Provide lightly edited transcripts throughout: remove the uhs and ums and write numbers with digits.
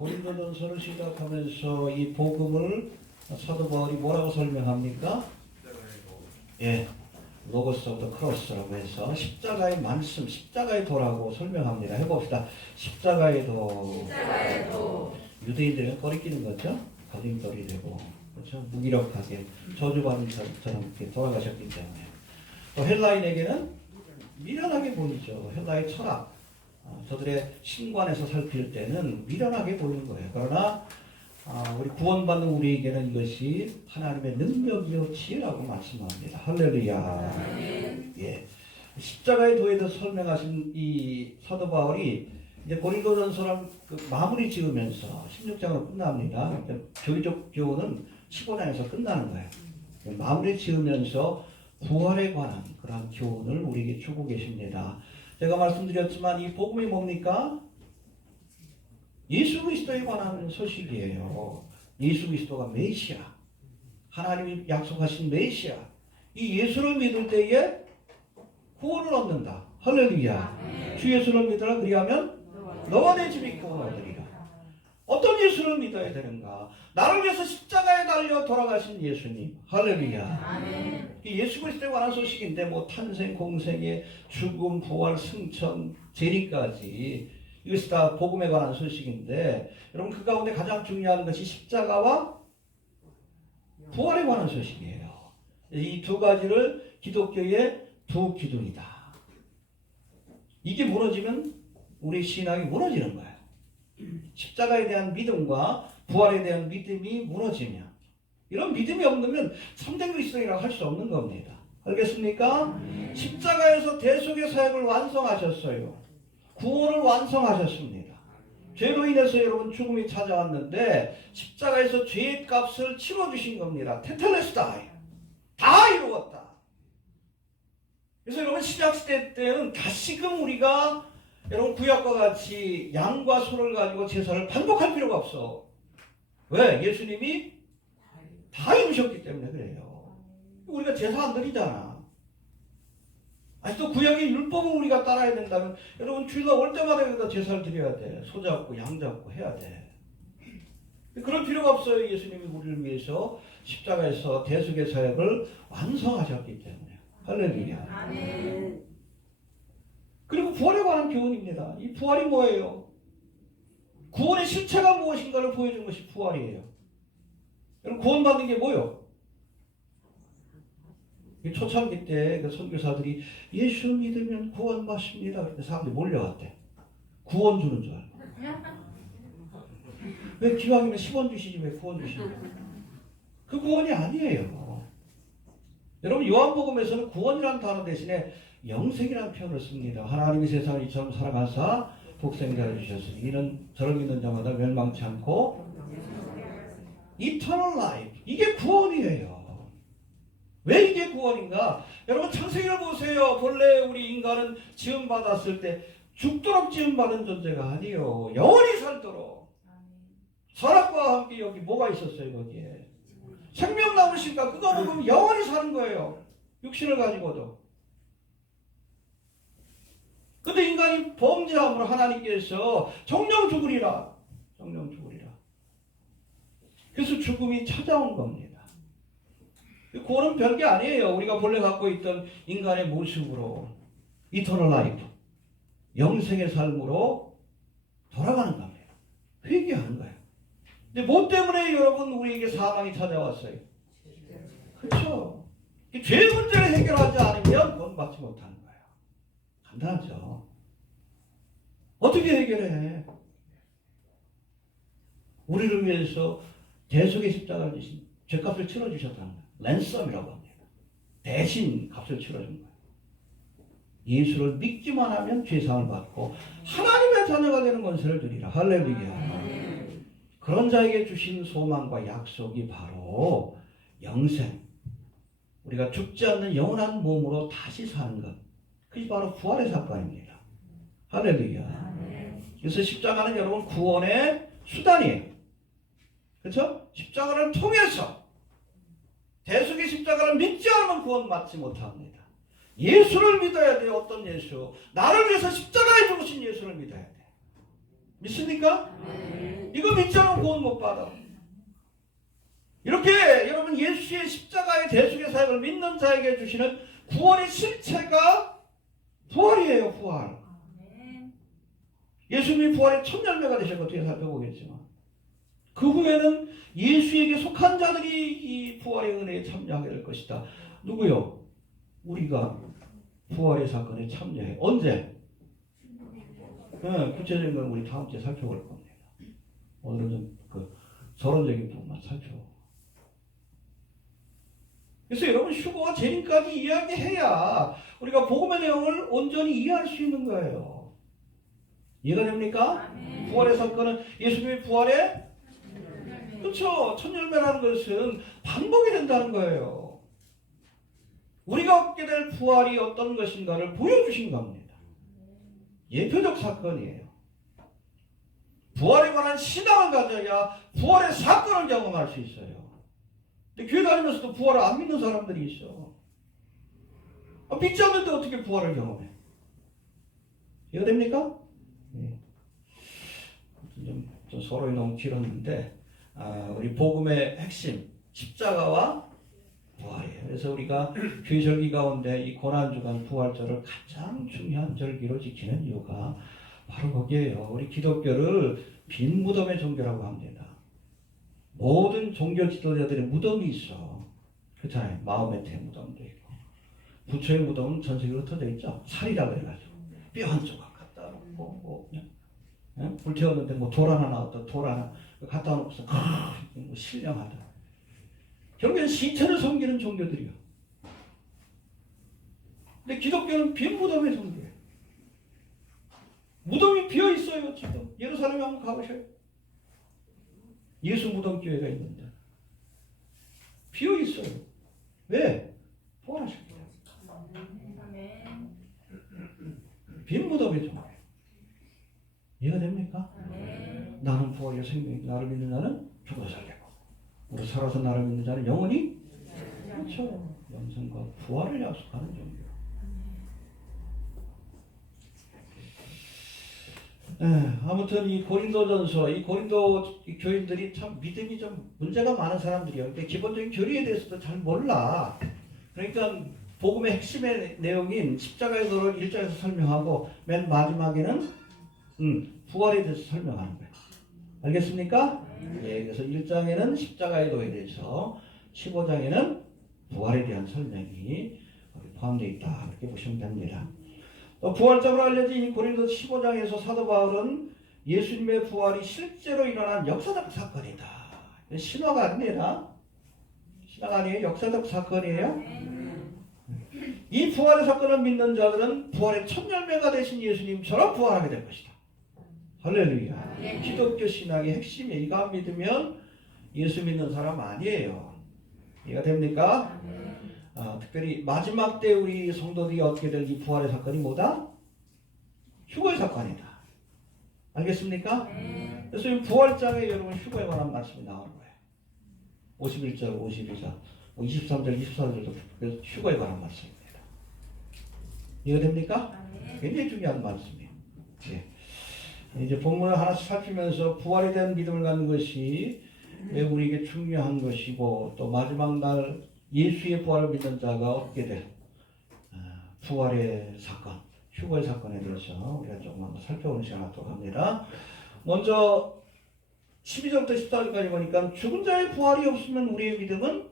고린도전서를 시작하면서 이 복음을 사도 바울이 뭐라고 설명합니까? 예, 로고스부터 크로스라고 해서 십자가의 말씀, 십자가의 도라고 설명합니다. 해봅시다. 십자가의 도. 유대인들은 꺼리끼는 거죠. 걸림돌이 되고, 그렇죠? 무기력하게 저주받은 자처럼 이렇게 돌아가셨기 때문에. 또 헬라인에게는 미련하게 보이죠. 헬라의 철학, 저들의 신관에서 살필 때는 미련하게 보이는 거예요. 그러나 우리 구원받는 우리에게는 이것이 하나님의 능력이요 지혜라고 말씀합니다. 할렐루야. 예. 십자가의 도에 대해서 설명하신 이 사도 바울이 이제 고린도전서를 마무리 지으면서 16장으로 끝납니다. 교리적 교훈은 15장에서 끝나는 거예요. 마무리 지으면서 부활에 관한 그러한 교훈을 우리에게 주고 계십니다. 제가 말씀드렸지만 이 복음이 뭡니까? 예수 그리스도에 관한 소식이에요. 예수 그리스도가 메시아, 하나님이 약속하신 메시아, 이 예수를 믿을 때에 구원을 얻는다. 할렐루야. 주 예수를 믿으라 그리하면 너와 내 집이 구원을 얻으리라. 어떤 예수를 믿어야 되는가? 나를 위해서 십자가에 달려 돌아가신 예수님. 할렐루야. 이 예수 그리스도에 관한 소식인데 뭐 탄생, 공생의 죽음, 부활, 승천, 재림까지 이것이 다 복음에 관한 소식인데 여러분 그 가운데 가장 중요한 것이 십자가와 부활에 관한 소식이에요. 이 두 가지를 기독교의 두 기둥이다. 이게 무너지면 우리 신앙이 무너지는 거예요. 십자가에 대한 믿음과 부활에 대한 믿음이 무너지면, 이런 믿음이 없으면 참된 그리스도인이라고 할 수 없는 겁니다. 알겠습니까? 십자가에서 대속의 사역을 완성하셨어요. 구원을 완성하셨습니다. 죄로 인해서 여러분 죽음이 찾아왔는데 십자가에서 죄의 값을 치러주신 겁니다. 테텔레스타이. 다 이루었다. 그래서 여러분 신약시대 때는 다시금 우리가 여러분 구약과 같이 양과 소를 가지고 제사를 반복할 필요가 없어. 왜? 예수님이 다 이루셨기 때문에 그래요. 우리가 제사 안 드리잖아. 아직도 구약의 율법을 우리가 따라야 된다면 여러분 주일날 올 때마다 여기다 제사를 드려야 돼. 소 잡고 양 잡고 해야 돼. 그럴 필요가 없어요. 예수님이 우리를 위해서 십자가에서 대속의 사역을 완성하셨기 때문에. 할렐루야. 아멘. 그리고 부활에 관한 교훈입니다. 이 부활이 뭐예요? 구원의 실체가 무엇인가를 보여준 것이 부활이에요. 여러분 구원받는 게 뭐예요? 초창기 때 그 선교사들이 예수 믿으면 구원받습니다. 그때 사람들이 몰려왔대. 구원 주는 줄 알고. 왜 기왕이면 10원 주시지 왜 구원 주시냐. 그 구원이 아니에요. 여러분 요한복음에서는 구원이라는 단어 대신에 영생이라는 표현을 씁니다. 하나님이 세상을 이처럼 사랑하사 독생자를 주셨으니 이는 저를 믿는 자마다 멸망치 않고 Eternal Life. 이게 구원이에요. 왜 이게 구원인가? 여러분 창세기를 보세요. 본래 우리 인간은 지음받았을 때 죽도록 지음받은 존재가 아니요. 영원히 살도록. 선악과와 함께 여기 뭐가 있었어요 거기에? 생명나무니까 그거 먹으면 영원히 사는 거예요. 육신을 가지고도. 근데 인간이 범죄함으로 하나님께서 정령 죽으리라. 정령 죽으리라. 그래서 죽음이 찾아온 겁니다. 구원은 별게 아니에요. 우리가 본래 갖고 있던 인간의 모습으로 이터널 라이프, 영생의 삶으로 돌아가는 겁니다. 회개하는 거예요. 근데 뭐 때문에 여러분 우리에게 사망이 찾아왔어요? 그렇죠. 죄 문제를 해결하지 않으면 구원받지 못하는 거예요. 간단하죠. 어떻게 해결해? 우리를 위해서 대속의 십자가를 지신 죄값을 치러주셨다는 거예요. 랜섬이라고 합니다. 대신 값을 치러준 거예요. 예수를 믿기만 하면 죄사함을 받고 하나님의 자녀가 되는 권세를 누리라. 할렐루야. 그런 자에게 주신 소망과 약속이 바로 영생. 우리가 죽지 않는 영원한 몸으로 다시 사는 것. 그게 바로 부활의 사건입니다. 할렐루야. 그래서 십자가는 여러분 구원의 수단이에요. 그렇죠? 십자가를 통해서 대속의 십자가를 믿지 않으면 구원받지 못합니다. 예수를 믿어야 돼요. 어떤 예수? 나를 위해서 십자가에 죽으신 예수를 믿어야 돼요. 믿습니까? 이거 믿지 않으면 구원 못 받아. 이렇게 여러분 예수의 십자가의 대속의 사역을 믿는 자에게 주시는 구원의 실체가 부활이에요. 부활. 예수님이 부활의 첫 열매가 되셨고 뒤에 살펴보겠지만 그 후에는 예수에게 속한 자들이 이 부활의 은혜에 참여하게 될 것이다. 누구요? 우리가 부활의 사건에 참여해. 언제? 네, 구체적인 건 우리 다음 주에 살펴볼 겁니다. 오늘은 좀 그 서론적인 부분만 살펴보고. 그래서 여러분 휴거와 재림까지 이야기해야 우리가 복음의 내용을 온전히 이해할 수 있는 거예요. 이해가 됩니까? 아멘. 부활의 사건은 예수님의 부활의 그렇죠. 첫 열매라는 것은 반복이 된다는 거예요. 우리가 얻게 될 부활이 어떤 것인가를 보여주신 겁니다. 예표적 사건이에요. 부활에 관한 신앙을 가져야 부활의 사건을 경험할 수 있어요. 근데 교회 다니면서도 부활을 안 믿는 사람들이 있어. 믿지 않는데 어떻게 부활을 경험해? 이해가 됩니까? 네. 좀 서로에 너무 길었는데 우리 복음의 핵심 십자가와 부활이에요. 그래서 우리가 교회 절기 가운데 이 고난주간 부활절을 가장 중요한 절기로 지키는 이유가 바로 거기에요. 우리 기독교를 빈 무덤의 종교라고 합니다. 모든 종교 지도자들의 무덤이 있어. 그렇잖아요. 마호메트의 무덤도 있고 부처의 무덤은 전 세계로 흩어져 있죠. 살이라고 해가지고 뼈 한 조각 갖다 놓고 불 태웠는데 돌 하나 나왔다. 돌 하나 갖다 놓고서 신령하다. 결국엔 시체를 섬기는 종교들이야. 근데 기독교는 빈 무덤의 종교예요. 무덤이 비어 있어요. 지금 예루살렘에 한번 가보셔요. 예수 무덤 교회가 있는데 비어 있어요. 왜? 부활하셨기 때문에. 빈 무덤의 종교예요. 이해가 됩니까? 나는 부활의 생명이 나를 믿는 자는 죽어 살겠고 우리 살아서 나를 믿는 자는 영원히 그렇죠. 영생과 부활을 약속하는 종교. 아무튼 이 고린도전서 이 고린도 교인들이 참 믿음이 좀 문제가 많은 사람들이에요. 근데 기본적인 교리에 대해서도 잘 몰라. 그러니까 복음의 핵심의 내용인 십자가의 도를 1장에서 설명하고 맨 마지막에는 부활에 대해서 설명하는 거예요. 알겠습니까? 예, 그래서 1장에는 십자가의 도에 대해서 15장에는 부활에 대한 설명이 포함되어 있다. 이렇게 보시면 됩니다. 부활적으로 알려진 이 고린도 15장에서 사도 바울은 예수님의 부활이 실제로 일어난 역사적 사건이다. 신화가 아니라 신화가 아니에요. 역사적 사건이에요. 이 부활의 사건을 믿는 자들은 부활의 첫 열매가 되신 예수님처럼 부활하게 될 것이다. 할렐루야. 기독교 신앙의 핵심이 이거 안 믿으면 예수 믿는 사람 아니에요. 이해가 됩니까? 특별히 마지막 때 우리 성도들이 얻게 될 이 부활의 사건이 뭐다? 휴거의 사건이다. 알겠습니까? 그래서 이 부활장에 여러분 휴거에 관한 말씀이 나오는 거예요. 51절, 52절, 23절, 24절도 휴거에 관한 말씀입니다. 이해가 됩니까? 굉장히 중요한 말씀이에요. 예. 이제 본문을 하나씩 살피면서 부활에 대한 믿음을 갖는 것이 왜 우리에게 중요한 것이고 또 마지막 날 예수의 부활을 믿는 자가 얻게 될 부활의 사건, 휴거의 사건에 대해서 우리가 조금 살펴보는 시간을 갖도록 합니다. 먼저 12절부터 14절까지 보니까 죽은 자의 부활이 없으면 우리의 믿음은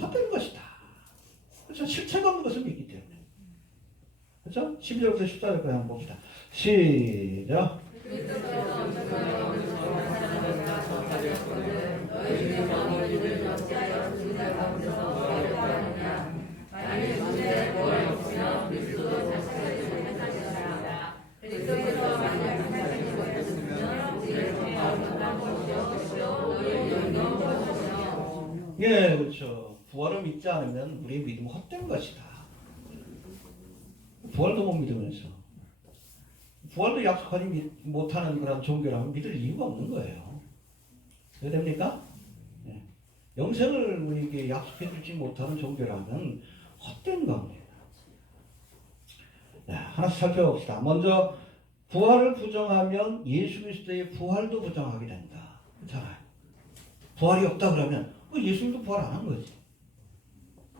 헛된 것이다. 그렇죠? 실체가 없는 것을 믿기 때문에. 그렇죠? 12절부터 14절까지 한번 봅시다. 시작. 예, 그렇죠. 부활을 믿지 않으면 우리의 믿음은 헛된 것이다. 부활도 못 믿으면서 부활도 약속하지 못하는 그런 종교라면 믿을 이유가 없는 거예요. 왜 됩니까? 네. 영생을 우리에게 약속해 주지 못하는 종교라면 헛된 겁니다. 네, 하나씩 살펴봅시다. 먼저 부활을 부정하면 예수 그리스도의 부활도 부정하게 된다. 그렇잖아요. 부활이 없다 그러면 예수님도 부활 안 한 거지.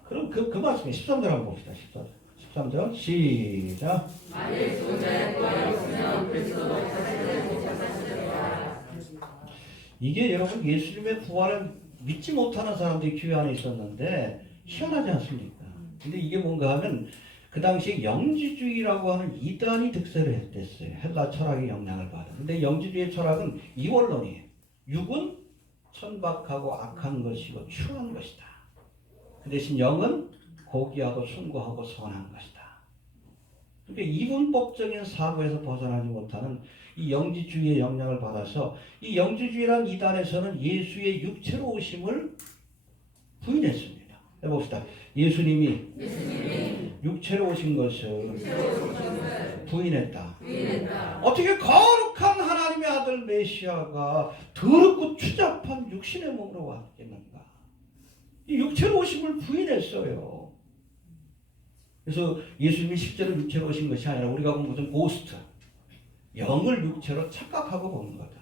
그럼 그 말씀에 13절 한번 봅시다. 13절 시작. 만일 존재의 부활이 없으면 그리스도도 사실은 못 사실이라. 이게 여러분 예수님의 부활을 믿지 못하는 사람들이 교회 안에 있었는데 희한하지 않습니까? 근데 이게 뭔가 하면 그 당시에 영지주의라고 하는 이단이 득세를 했댔어요. 헬라 철학의 영향을 받은. 근데 영지주의 철학은 이원론이에요. 육은 천박하고 악한 것이고 추한 것이다. 그 대신 영은 고귀하고 숭고하고 선한 것이다. 그러니까 이분법적인 사고에서 벗어나지 못하는 이 영지주의의 영향을 받아서 이 영지주의란 이단에서는 예수의 육체로 오심을 부인했습니다. 해봅시다. 예수님이 육체로 오신 것을 부인했다. 어떻게 거룩한 하나님의 아들 메시아가 더럽고 추잡한 육신의 몸으로 왔겠는가? 이 육체로 오심을 부인했어요. 그래서 예수님이 실제로 육체로 오신 것이 아니라 우리가 본 무슨 고스트, 영을 육체로 착각하고 보는 거다.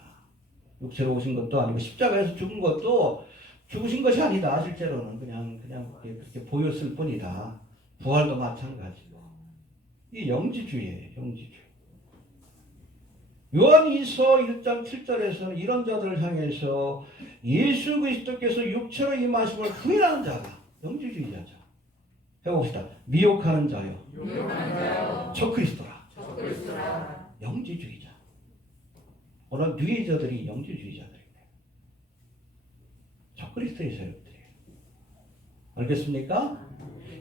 육체로 오신 것도 아니고 십자가에서 죽은 것도 죽으신 것이 아니다. 실제로는 그냥 그렇게 보였을 뿐이다. 부활도 마찬가지고. 이 영지주의예요. 영지주의. 요한일서 1장 7절에서는 이런 자들을 향해서 예수 그리스도께서 육체로 임하심을 부인하는 자가 영지주의자죠. 해봅시다. 미혹하는 자요. 적그리스도라. 영지주의자. 오늘 뉴에이저들이 영지주의자들이에요. 적그리스도의 세력들이에요. 알겠습니까?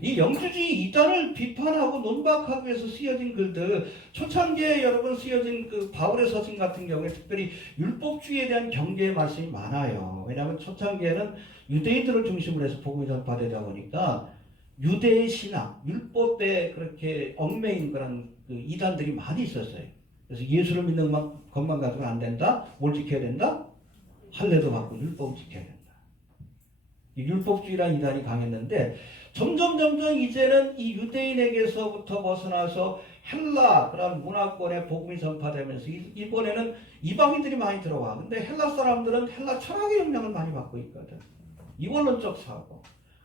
이 영주주의 이단을 비판하고 논박하기 위해서 쓰여진 글들, 초창기에 여러분 쓰여진 그 바울의 서신 같은 경우에 특별히 율법주의에 대한 경계의 말씀이 많아요. 왜냐하면 초창기에는 유대인들을 중심으로 해서 복음이 전파되다 보니까 유대의 신앙, 율법에 그렇게 얽매인 그런 그 이단들이 많이 있었어요. 그래서 예수를 믿는 것만 가지고는 안 된다. 뭘 지켜야 된다? 할례도 받고 율법을 지켜야 된다. 이 율법주의라는 이단이 강했는데 점점 이제는 이 유대인에게서부터 벗어나서 헬라 그런 문화권의 복음이 전파되면서 이번에는 이방인들이 많이 들어와. 근데 헬라 사람들은 헬라 철학의 영향을 많이 받고 있거든. 이원론적 사고.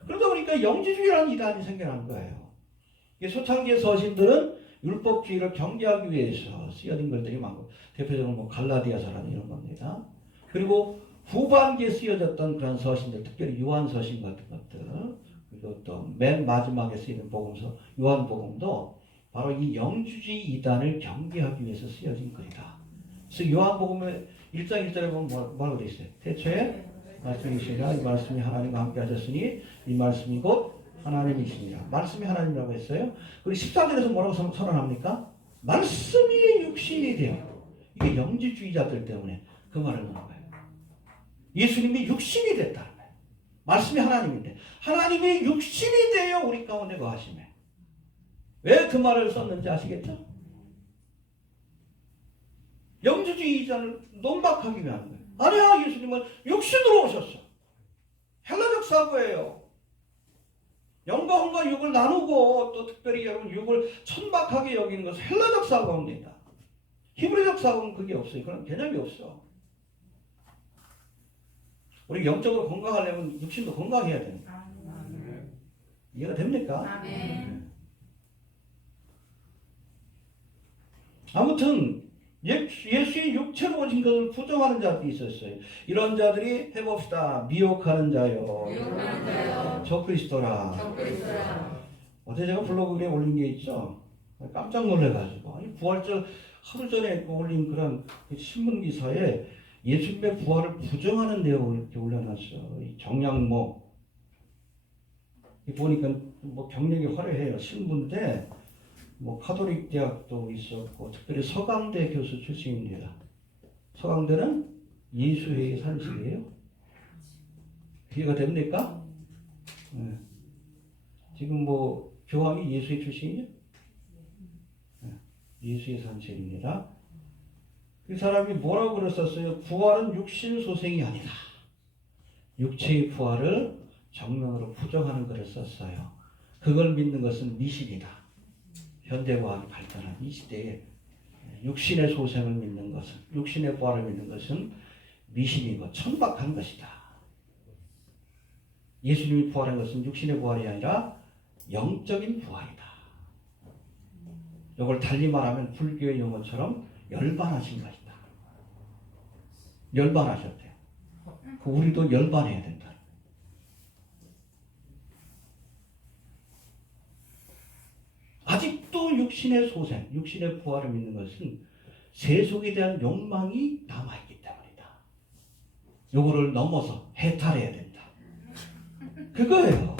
그러다 보니까 영지주의라는 이단이 생겨난 거예요. 초창기의 서신들은 율법주의를 경계하기 위해서 쓰여진 글들이 많고 대표적으로 뭐 갈라디아서라는 이런 겁니다. 그리고 후반기에 쓰여졌던 그런 서신들, 특별히 요한 서신 같은 것들, 그리고 또 맨 마지막에 쓰이는 복음서 요한복음도 바로 이 영주주의 이단을 경계하기 위해서 쓰여진 글이다. 그래서 요한복음의 1장 1절에 보면 뭐라고 되어 있어요? 태초에 말씀이시라. 이 말씀이 하나님과 함께 하셨으니 이 말씀이 곧 하나님이시니라. 말씀이 하나님이라고 했어요. 그리고 14절에서 뭐라고 선언합니까? 말씀이 육신이 되어. 이게 영지주의자들 때문에 그 말을 넣은 거예요. 예수님이 육신이 됐다는 거예요. 말씀이 하나님인데 하나님이 육신이 되어 우리 가운데 거하시네. 왜 그 말을 썼는지 아시겠죠? 영주주의자를 논박하기 위한 거예요. 아니야, 예수님은 육신으로 오셨어. 헬라적 사고예요. 영과 육을 나누고 또 특별히 여러분 육을 천박하게 여기는 것은 헬라적 사고입니다. 히브리적 사고는 그게 없어요. 그런 개념이 없어. 우리 영적으로 건강하려면 육신도 건강해야 됩니다. 이해가 됩니까? 아무튼 예수의 육체로 오신 것을 부정하는 자들이 있었어요. 이런 자들이 해봅시다. 미혹하는 자요. 적그리스도라. 어제 제가 블로그에 올린 게 있죠. 깜짝 놀래가지고 아니 부활절 하루 전에 올린 그런 신문 기사에 예수님의 부활을 부정하는 내용을 이렇게 올려놨어. 이 정양모 보니까 뭐 경력이 화려해요. 신부인데 뭐 카톨릭 대학도 있었고 특별히 서강대 교수 출신입니다. 서강대는 예수회의 산실이에요. 이해가 됩니까? 네. 지금 뭐 교황이 예수회 출신이죠? 네. 예수회 산실입니다. 그 사람이 뭐라고 그랬었어요? 부활은 육신 소생이 아니다. 육체의 부활을 정면으로 부정하는 글을 썼어요. 그걸 믿는 것은 미신이다. 현대과학이 발달한 이 시대에 육신의 소생을 믿는 것은, 육신의 부활을 믿는 것은 미신이고 천박한 것이다. 예수님이 부활한 것은 육신의 부활이 아니라 영적인 부활이다. 이걸 달리 말하면 불교의 용어처럼 열반하신 것이다. 열반하셨대요. 우리도 열반해야 된다. 아직도 육신의 소생, 육신의 부활을 믿는 것은 세속에 대한 욕망이 남아있기 때문이다. 요거를 넘어서 해탈해야 된다. 그거예요.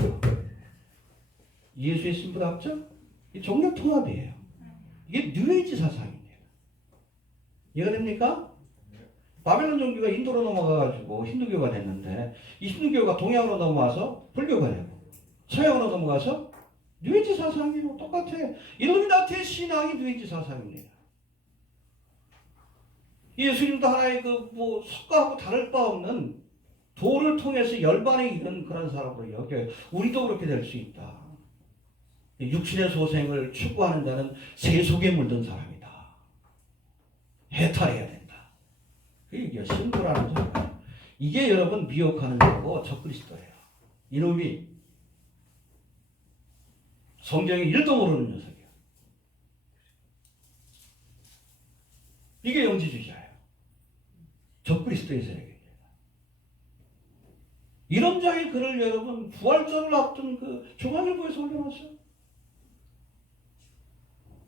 예수의 신부답죠? 이 종교 통합이에요. 이게 뉴에이지 사상입니다. 이해가 됩니까? 바벨론 종교가 인도로 넘어가가지고 힌두교가 됐는데 이 힌두교가 동양으로 넘어와서 불교가 되고 서양으로 넘어가서 뉴에이지 사상이에요. 똑같아요. 일루미나티의 신앙이 뉴에이지 사상입니다. 예수님도 하나의 석가하고 다를 바 없는 도를 통해서 열반에 이른 그런 사람으로 여겨요. 우리도 그렇게 될 수 있다. 육신의 소생을 추구하는 자는 세속에 물든 사람이다. 해탈해야 된다. 이게 신부라는 자가 이게 여러분 미혹하는 거고 적그리스도예요. 이놈이 성경에 1도 모르는 녀석이에요. 이게 영지주의자예요. 적그리스도의 세력입니다. 이런 자의 글을 여러분 부활절을 앞둔 그 중앙일보에서 올려놨어요.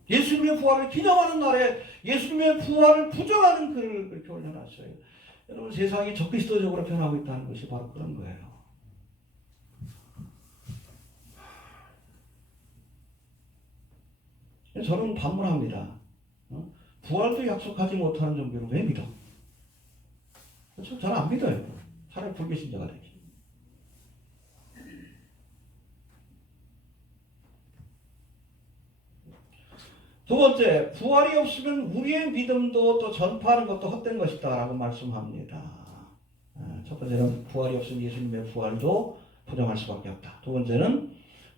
예수님의 부활을 기념하는 날에 예수님의 부활을 부정하는 글을 그렇게 올려놨어요. 여러분 세상이 적그리스도적으로 변하고 있다는 것이 바로 그런 거예요. 저는 반문합니다. 부활도 약속하지 못하는 종교를 왜 믿어? 저는 안 믿어요. 차라리 불교신자가 되지. 두 번째, 부활이 없으면 우리의 믿음도 또 전파하는 것도 헛된 것이다 라고 말씀합니다. 첫 번째는 부활이 없으면 예수님의 부활도 부정할 수밖에 없다. 두 번째는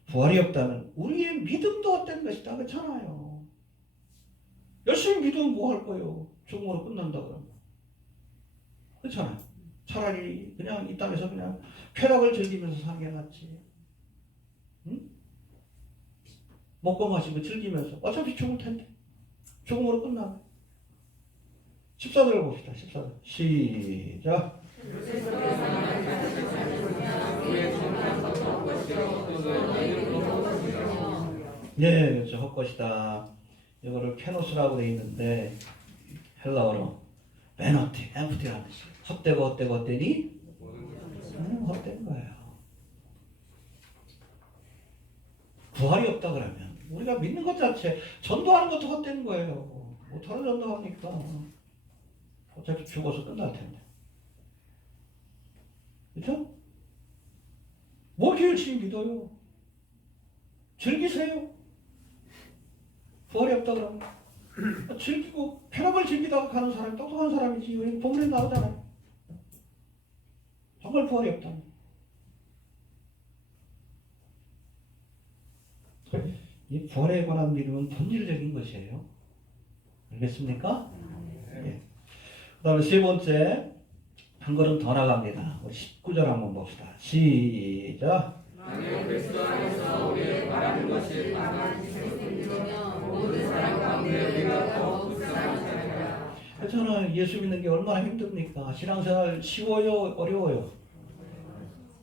부활이 없다면 우리의 믿음도 헛된 것이다. 그렇잖아요. 열심히 믿으면 뭐 할 거예요? 죽음으로 끝난다 그러면. 그렇잖아요. 차라리 그냥 이 땅에서 그냥 쾌락을 즐기면서 사는 게 낫지. 응? 먹고 마시고 즐기면서 어차피 죽을 텐데 죽음으로 끝나면 14절을 봅시다. 14절 시작. 네, 그렇죠. 헛것이다. 이거를 케노스라고 되어 있는데 헬라어로 베너티, 엠프티라는 뜻이 헛되고 헛되고 헛되니 헛된 거예요. 부활이 없다 그러면 우리가 믿는 것 자체 전도하는 것도 헛된 거예요. 못하러 전도하니까 어차피 죽어서 끝날 텐데. 그렇죠? 뭐 이렇게 열심히 믿어요? 즐기세요. 부활이 없다 그러면 즐기고 쾌락을 즐기다가 가는 사람이 똑똑한 사람이지. 왜 본문에 나오잖아요. 정말 부활이 없다. 이 부활에 관한 믿음은 본질적인 것이에요. 알겠습니까? 예. 그 다음에 세 번째, 한 걸음 더 나갑니다. 19절 한번 봅시다. 시작. 만일 그리스도 안에서 우리의 바라는 것이 많아지면 모든 사람 가운데 우리가 더 불쌍한 자리라. 저는 예수 믿는 게 얼마나 힘듭니까? 신앙생활 쉬워요? 어려워요?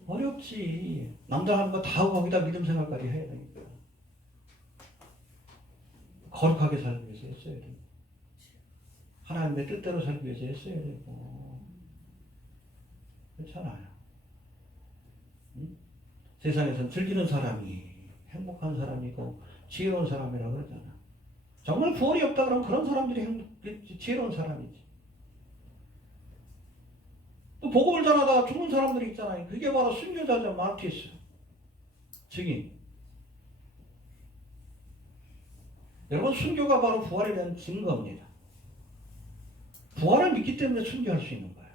어렵지. 남자 하는 거 다 하고 거기다 믿음 생활까지 해야 되니까. 거룩하게 살기 위해서 했어야 되고 하나님의 뜻대로 살기 위해서 했어야 되고 그렇잖아요. 응? 세상에서는 즐기는 사람이 행복한 사람이고 지혜로운 사람이라고 그러잖아. 정말 부활이 없다 그러면 그런 사람들이 지혜로운 사람이지. 또 복음을 전하다가 죽는 사람들이 있잖아요. 그게 바로 순교자죠. 마르티스 증인. 여러분 순교가 바로 부활에 대한 증거입니다. 부활을 믿기 때문에 순교할 수 있는 거예요.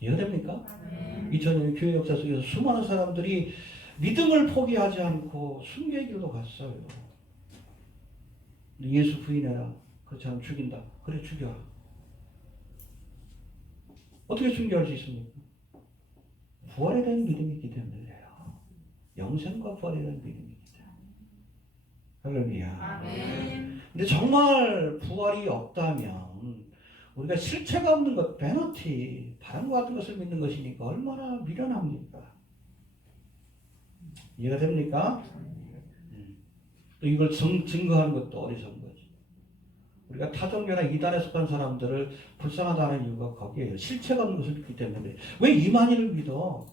이해됩니까? 2000년 교회 역사 속에서 수많은 사람들이 믿음을 포기하지 않고 순교의 길로 갔어요. 예수 부인해라. 그렇지 않으면 죽인다. 그래 죽여라. 어떻게 순교할 수 있습니까? 부활에 대한 믿음이 있기 때문이에요. 영생과 부활에 대한 믿음이 있기 때문에. 할렐루야. 아멘. 근데 정말 부활이 없다면 우리가 실체가 없는 것, 베너티, 바람과 같은 것을 믿는 것이니까 얼마나 미련합니까? 이해가 됩니까? 또 이걸 증거하는 것도 어리석은 거지. 우리가 타종교나 이단에 속한 사람들을 불쌍하다는 이유가 거기에요. 실체가 없는 것을 믿기 때문에. 왜 이만희를 믿어?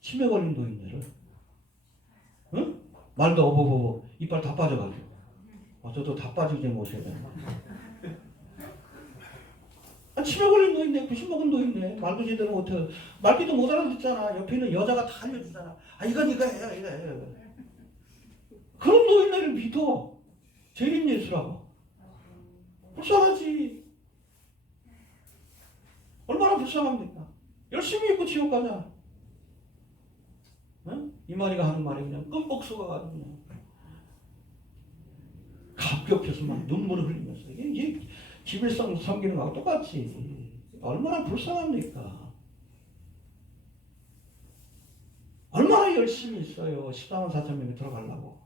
치매 걸린 노인네를. 응? 말도 어버버버 이빨 다 빠져가지고. 저도 다 빠지게 모셔야 되나? 치매 걸린 노인네, 90 먹은 노인네. 말도 제대로 못해. 말기도 못 알아듣잖아. 옆에 있는 여자가 다 알려주잖아. 이건 이거 해요, 이거 해요. 그런 노인네를 믿어. 재림 예수라고. 불쌍하지. 얼마나 불쌍합니까? 열심히 입고 지옥 가자. 응? 이만희가 하는 말이 그냥 끔뻑 쏘가가지고 그냥 갑격해서 막 눈물을 흘리면서 이게 기빌성 섬기는 거하고 똑같지. 얼마나 불쌍합니까? 얼마나 열심히 있어요. 14만 4천 명이 들어가려고.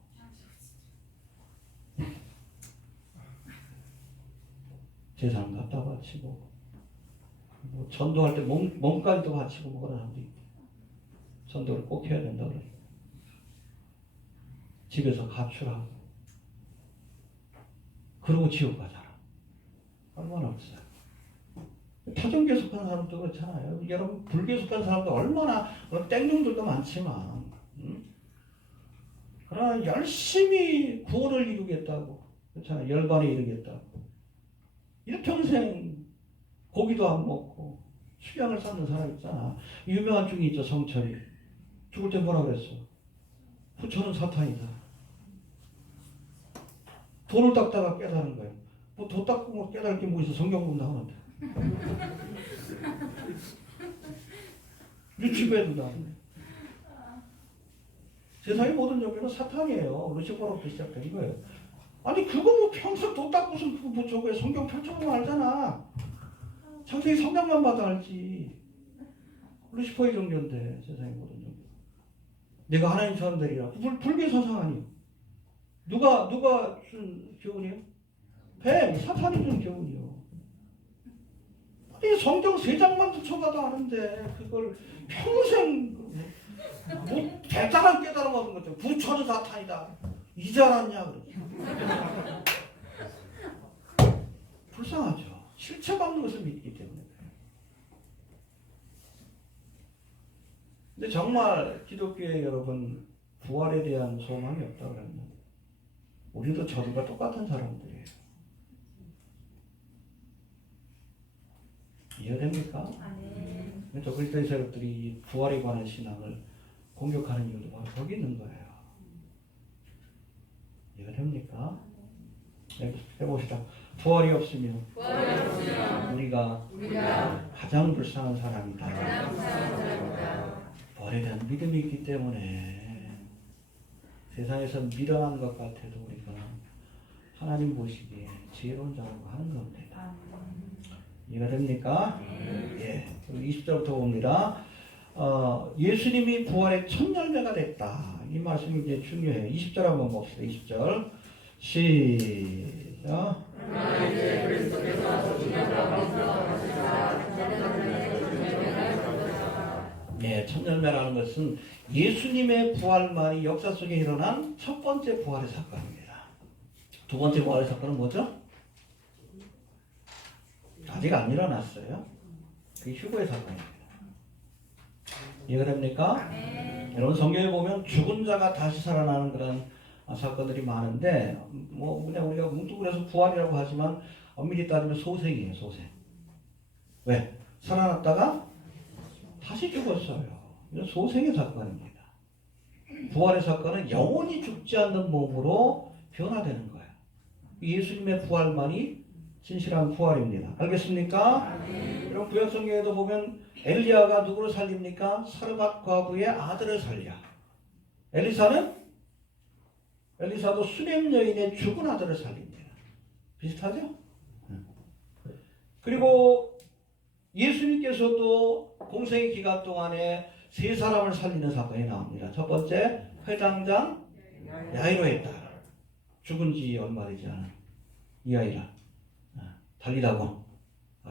재산 갖다 바치고 뭐 전도할 때 몸까지도 바치고 뭐 그런 사람도 있고. 전도를 꼭 해야 된다 그래. 집에서 가출하고 그러고 지옥 가잖아. 얼마나 없어요. 타종교에 속한 사람도 그렇잖아요. 여러분 불교에 속한 사람도 얼마나 땡중들도 많지만 그러나 열심히 구원을 이루겠다고 그렇잖아요. 열반에 이르겠다고 일평생 고기도 안 먹고 수양을 쌓는 사람 있잖아. 유명한 중이 있죠. 성철이 죽을 때 뭐라 그랬어? 부처는 사탄이다. 돈을 닦다가 깨달은 거예요. 뭐 돈 닦고 깨달을 게 뭐 있어? 성경 본다 하는데. 유치부에도 나오네. 세상의 모든 종교는 사탄이에요. 루시퍼로부터 시작된 거예요. 아니 그거 뭐 평생 돈 닦고서 그거 뭐 저거에 성경 펼쳐보면 알잖아. 창세기 성경만 봐도 알지. 루시퍼의 종교인데 세상의 모든 종교. 내가 하나님 사람들이라. 불교 사상 아니에요. 누가 준 교훈이에요? 뱀, 사탄이 준 교훈이요. 아니 성경 3장만 붙여봐도 아는데 그걸 평생 뭐 대단한 깨달음 얻은 것들 부처는 사탄이다. 이제 알았냐 그러지. 불쌍하죠. 실체가 없는 것을 믿기 때문에. 근데 정말 기독교에 여러분 부활에 대한 소망이 없다 그러면 우리도 저들과 똑같은 사람들이에요. 이해됩니까? 그래서 그리스도의 세력들이 부활에 관한 신앙을 공격하는 이유도 바로 거기 있는 거예요. 이해됩니까? 해봅시다. 부활이 없으면 우리가 가장 불쌍한 사람이다. 부활에 대한 믿음이 있기 때문에 세상에서 미련한 것 같아도 우리가 하나님 보시기에 지혜로운 자라고 하는 겁니다. 이해가 됩니까? 예. 20절부터 봅니다. 예수님이 부활의 첫 열매가 됐다. 이 말씀이 이제 중요해요. 20절 한번 봅시다. 20절. 시작. 네, 첫 열매라는 것은 예수님의 부활만이 역사 속에 일어난 첫 번째 부활의 사건입니다. 두 번째 부활의 사건은 뭐죠? 아직 안 일어났어요. 그게 휴거의 사건입니다. 이해가 됩니까? 여러분 성경에 보면 죽은 자가 다시 살아나는 그런 사건들이 많은데 뭐 그냥 우리가 뭉뚱그려서 부활이라고 하지만 엄밀히 따지면 소생이에요. 소생. 왜? 살아났다가 다시 죽었어요. 이건 소생의 사건입니다. 부활의 사건은 영원히 죽지 않는 몸으로 변화되는 거예요. 예수님의 부활만이 진실한 부활입니다. 알겠습니까? 여러분 구약성경에도 보면 엘리야가 누구를 살립니까? 사르밧 과부의 아들을 살려. 엘리사도 수냄 여인의 죽은 아들을 살립니다. 비슷하죠? 그리고 예수님께서도 공생의 기간 동안에 세 사람을 살리는 사건이 나옵니다. 첫 번째, 회당장 야이로의 딸. 죽은 지 얼마 되지 않은 이 아이라 달리다고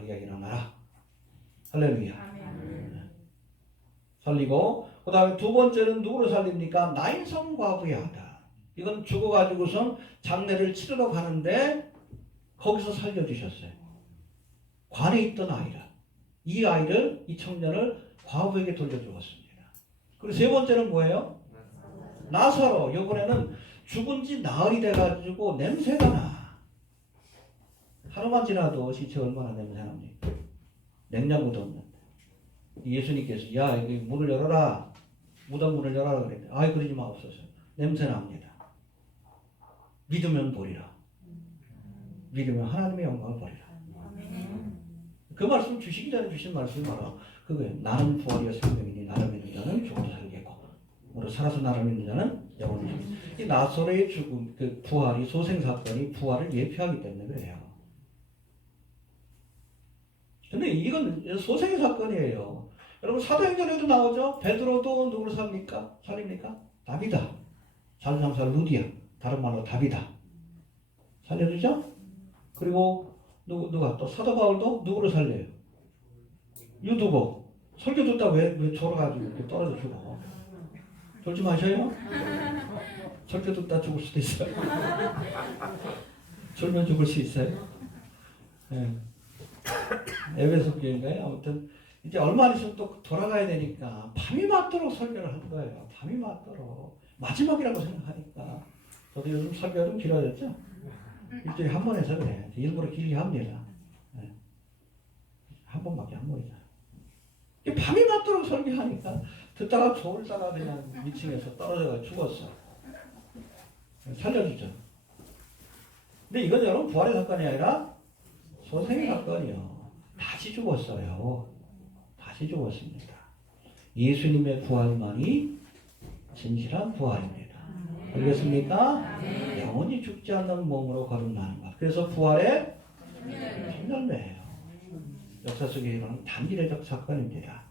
이야기 나가라. 할렐루야. 살리고, 그 다음에 두 번째는 누구를 살립니까? 나인성 과부의 아들. 이건 죽어가지고선 장례를 치르러 가는데 거기서 살려주셨어요. 관에 있던 아이라. 이 아이를, 이 청년을 과부에게 돌려주었습니다. 그리고 세 번째는 뭐예요? 나사로. 이번에는 죽은 지 나흘이 돼가지고 냄새가 나. 하루만 지나도 시체 얼마나 냄새납니까? 냉장고도 없는데. 예수님께서 야 여기 문을 열어라. 무덤 문을 열어라 그랬는데 아이 그러지 마옵소서. 냄새납니다. 믿으면 보리라. 믿으면 하나님의 영광을 보리라. 그 말씀 주시기 전에 주신 말씀이 바로 그거예요. 나는 부활이요 생명이니 나를 믿는 자는 죽어도 살겠고 무릇 살아서 나를 믿는 자는 영원히 살겠고. 이 나사로의 죽음, 그 부활이 소생사건이 부활을 예표하기 때문에 그래요. 근데 이건 소생의 사건이에요. 여러분 사도행전에도 나오죠. 베드로도 누구를 살립니까? 다비다. 살상사 루디아. 다른 말로 다비다. 살려주죠. 그리고 누가 또 사도 바울도 누구를 살려요? 유두보. 설교 듣다 왜 졸아가지고 이렇게 떨어져 죽어? 졸지 마셔요. 설교 듣다 죽을 수도 있어요. 졸면 죽을 수 있어요. 네. 에베소 교회인가요? 아무튼 이제 얼마 안 있으면 또 돌아가야 되니까 밤이 맞도록 설교를 한 거예요. 밤이 맞도록 마지막이라고 생각하니까 저도 요즘 설교가 좀 길어졌죠. 일주일에 한 번 해서 그래. 일부러 길게 합니다. 네. 한 번밖에 안 보이잖아. 밤이 맞도록 설교하니까 듣다가 졸다가 그냥 미층에서 떨어져가 죽었어. 살려주죠. 근데 이건 여러분 부활의 사건이 아니라 소생의 사건이요. 다시 죽었어요. 다시 죽었습니다. 예수님의 부활만이 진실한 부활입니다. 알겠습니까? 영원히 죽지 않는 몸으로 거듭나는 것. 그래서 부활의 첫 열매예요. 역사 속에 일어나는 단기례적 사건입니다.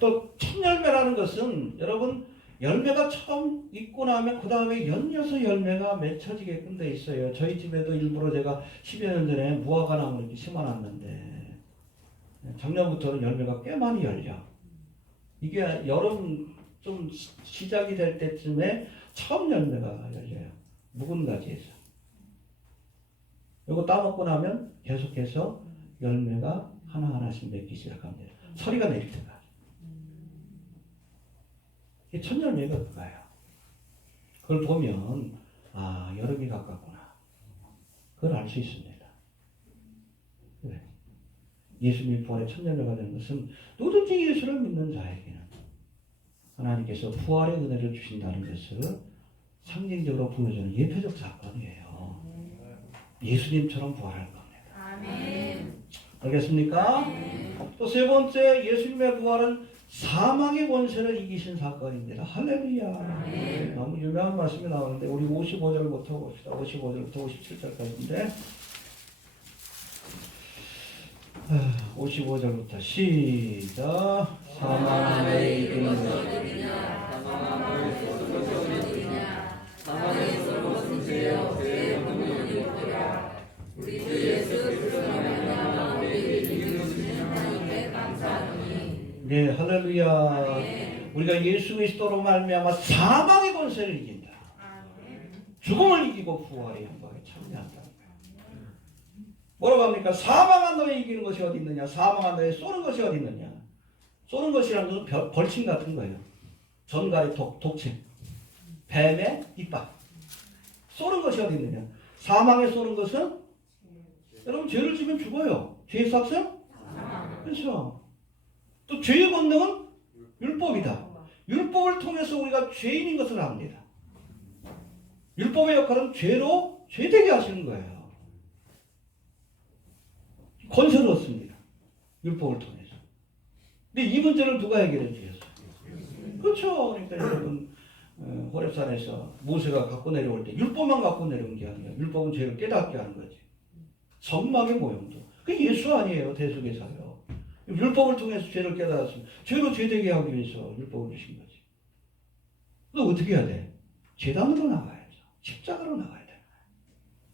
또 첫 열매라는 것은 여러분 열매가 처음 있고 나면 그 다음에 연이어서 열매가 맺혀지게끔 돼 있어요. 저희 집에도 일부러 제가 10여 년 전에 무화과 나무를 이렇게 심어놨는데 작년부터는 열매가 꽤 많이 열려. 이게 여름 좀 시작이 될 때쯤에 처음 열매가 열려요. 묵은 가지에서. 이거 따먹고 나면 계속해서 열매가 하나하나씩 맺기 시작합니다. 서리가 내릴 때까지. 이게 첫 열매가 그거예요. 그걸 보면 아 여름이 가깝구나. 그걸 알 수 있습니다. 그래. 예수님이 부활의 첫 열매가 되는 것은 누구든지 예수를 믿는 자에게는 하나님께서 부활의 은혜를 주신다는 것을 상징적으로 보여주는 예표적 사건이에요. 예수님처럼 부활할 겁니다. 아멘. 알겠습니까? 또 세 번째 예수님의 부활은 사망의 권세를 이기신 사건입니다. 할렐루야. 너무 유명한 말씀이 나오는데 우리 55절부터 봅시다. 55절부터 57절까지인데 55절부터 시작. 사망의 이기는 자 사망을 스스로 무슨 죄요 죄의 분명히 없더라. 우리 주 예수 그리스도로 말미암아 우리를 이기는 하나님께 감사하노니. 네, 할렐루야. 우리가 예수 그리스도로 말미암아 사망의 권세를 이긴다. 죽음을 이기고 부활의 영광에 참여한다. 뭐라고 합니까? 사망한 너에 이기는 것이 어디 있느냐? 사망한 너에 쏘는 것이 어디 있느냐? 쏘는 것이라는 것은 벌침 같은 거예요. 전갈의 독침, 뱀의 이빨. 쏘는 것이 어디 있느냐? 사망에 쏘는 것은 여러분 죄를 지면 죽어요. 죄의 삭은? 그렇죠. 또 죄의 권능은 율법이다. 율법을 통해서 우리가 죄인인 것을 압니다. 율법의 역할은 죄로 죄되게 하시는 거예요. 권세를 얻습니다. 율법을 통해서. 근데 이 문제를 누가 해결해 주겠어요? 그렇죠. 그러니까 여러분 호렙산에서 모세가 갖고 내려올 때 율법만 갖고 내려온 게 아니라 율법은 죄를 깨닫게 하는 거지. 성막의 모형도. 그게 예수 아니에요. 대속의사요. 율법을 통해서 죄를 깨달았으면 죄로 죄되게 하기 위해서 율법을 주신 거지. 너 어떻게 해야 돼? 제단으로 나가야죠. 십자가로 나가야 돼.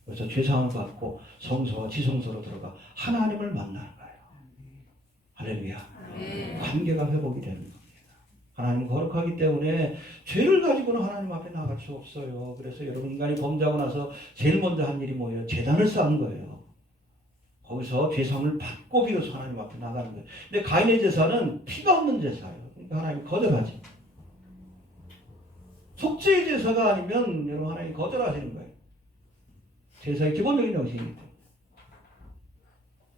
그래서 죄사함을 받고 성소와 지성소로 들어가 하나님을 만나는 거예요. 할렐루야. 관계가 회복이 되는 겁니다. 하나님 거룩하기 때문에 죄를 가지고는 하나님 앞에 나갈 수 없어요. 그래서 여러분 인간이 범죄하고 나서 제일 먼저 한 일이 뭐예요? 제단을 쌓은 거예요. 거기서 죄사함을 받고 비로소 하나님 앞에 나가는 거예요. 근데 가인의 제사는 피가 없는 제사예요. 그러니까 하나님이 거절하지. 속죄의 제사가 아니면 여러분 하나님이 거절하시는 거예요. 제사의 기본적인 정신이기 때문에.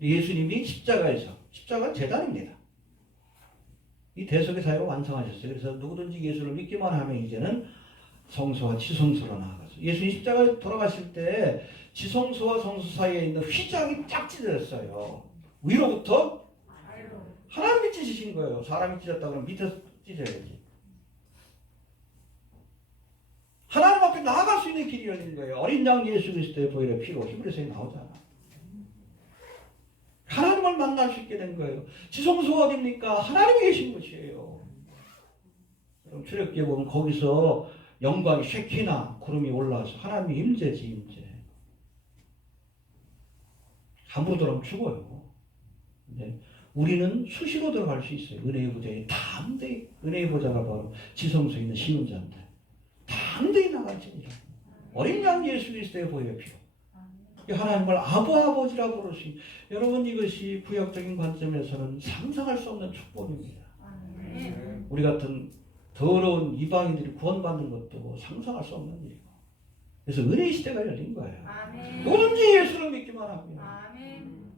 예수님이 십자가는 제단입니다. 이 대속의 사역을 완성하셨어요. 그래서 누구든지 예수를 믿기만 하면 이제는 성소와 지성소로 나아가서 예수님 십자가에 돌아가실 때 지성소와 성소 사이에 있는 휘장이 쫙 찢어졌어요. 위로부터 하나님이 찢으신 거예요. 사람이 찢었다 그러면 밑에서 찢어야지. 하나님 앞에 나아갈 수 있는 길이 열린 거예요. 어린 양 예수 그리스도의 보혈의 피로 히브리서에 나오잖아. 하나님을 만날 수 있게 된 거예요. 지성소가 어딥니까? 하나님이 계신 곳이에요. 그럼 출애굽기에 보면 거기서 영광이 쉐키나 구름이 올라와서 하나님이 임재지 임재. 함부로 들어가면 죽어요. 근데 우리는 수시로 들어갈 수 있어요. 은혜의 보좌에 담대히 은혜의 보좌가 바로 지성소에 있는 시운자인데 담대히 나가지. 어린 양 예수 그리스도의 보혈의 피로. 하나님을 아버지라고 부르시. 여러분 이것이 구약적인 관점에서는 상상할 수 없는 축복입니다. 우리 같은 더러운 이방인들이 구원받는 것도 상상할 수 없는 일이고. 그래서 은혜의 시대가 열린 거예요. 누구든지 예수를 믿기만 하면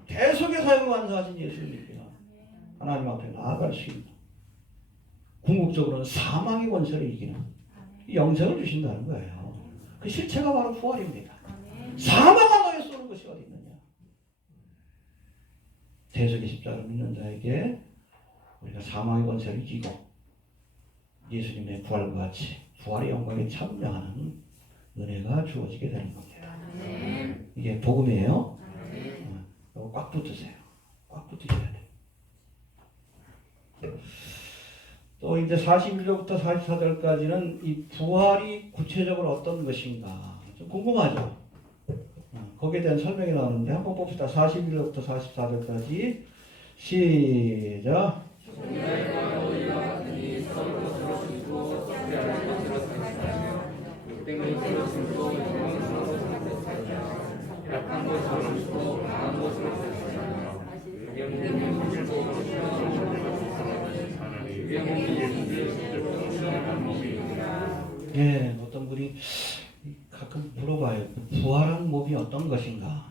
대속의 사역을 완성하신 예수를 믿기만 하나님 앞에 나아갈 수 있는 궁극적으로는 사망의 권세를 이기는 영생을 주신다는 거예요. 그 실체가 바로 부활입니다. 사망한 너에 쏘는 것이 어디 있느냐. 대속의 십자가를 믿는 자에게 우리가 사망의 권세를 이기고 예수님의 부활과 같이 부활의 영광에 참여하는 은혜가 주어지게 되는 겁니다. 이게 복음이에요. 꽉 붙으세요. 꽉 붙으셔야 돼요. 또 이제 41절부터 44절까지는 이 부활이 구체적으로 어떤 것인가 좀 궁금하죠? 거기에 대한 설명이 나오는데 한번 봅시다. 41절부터 44절까지 시작. 예, 어떤 분이 가끔 물어봐요. 부활한 몸이 어떤 것인가?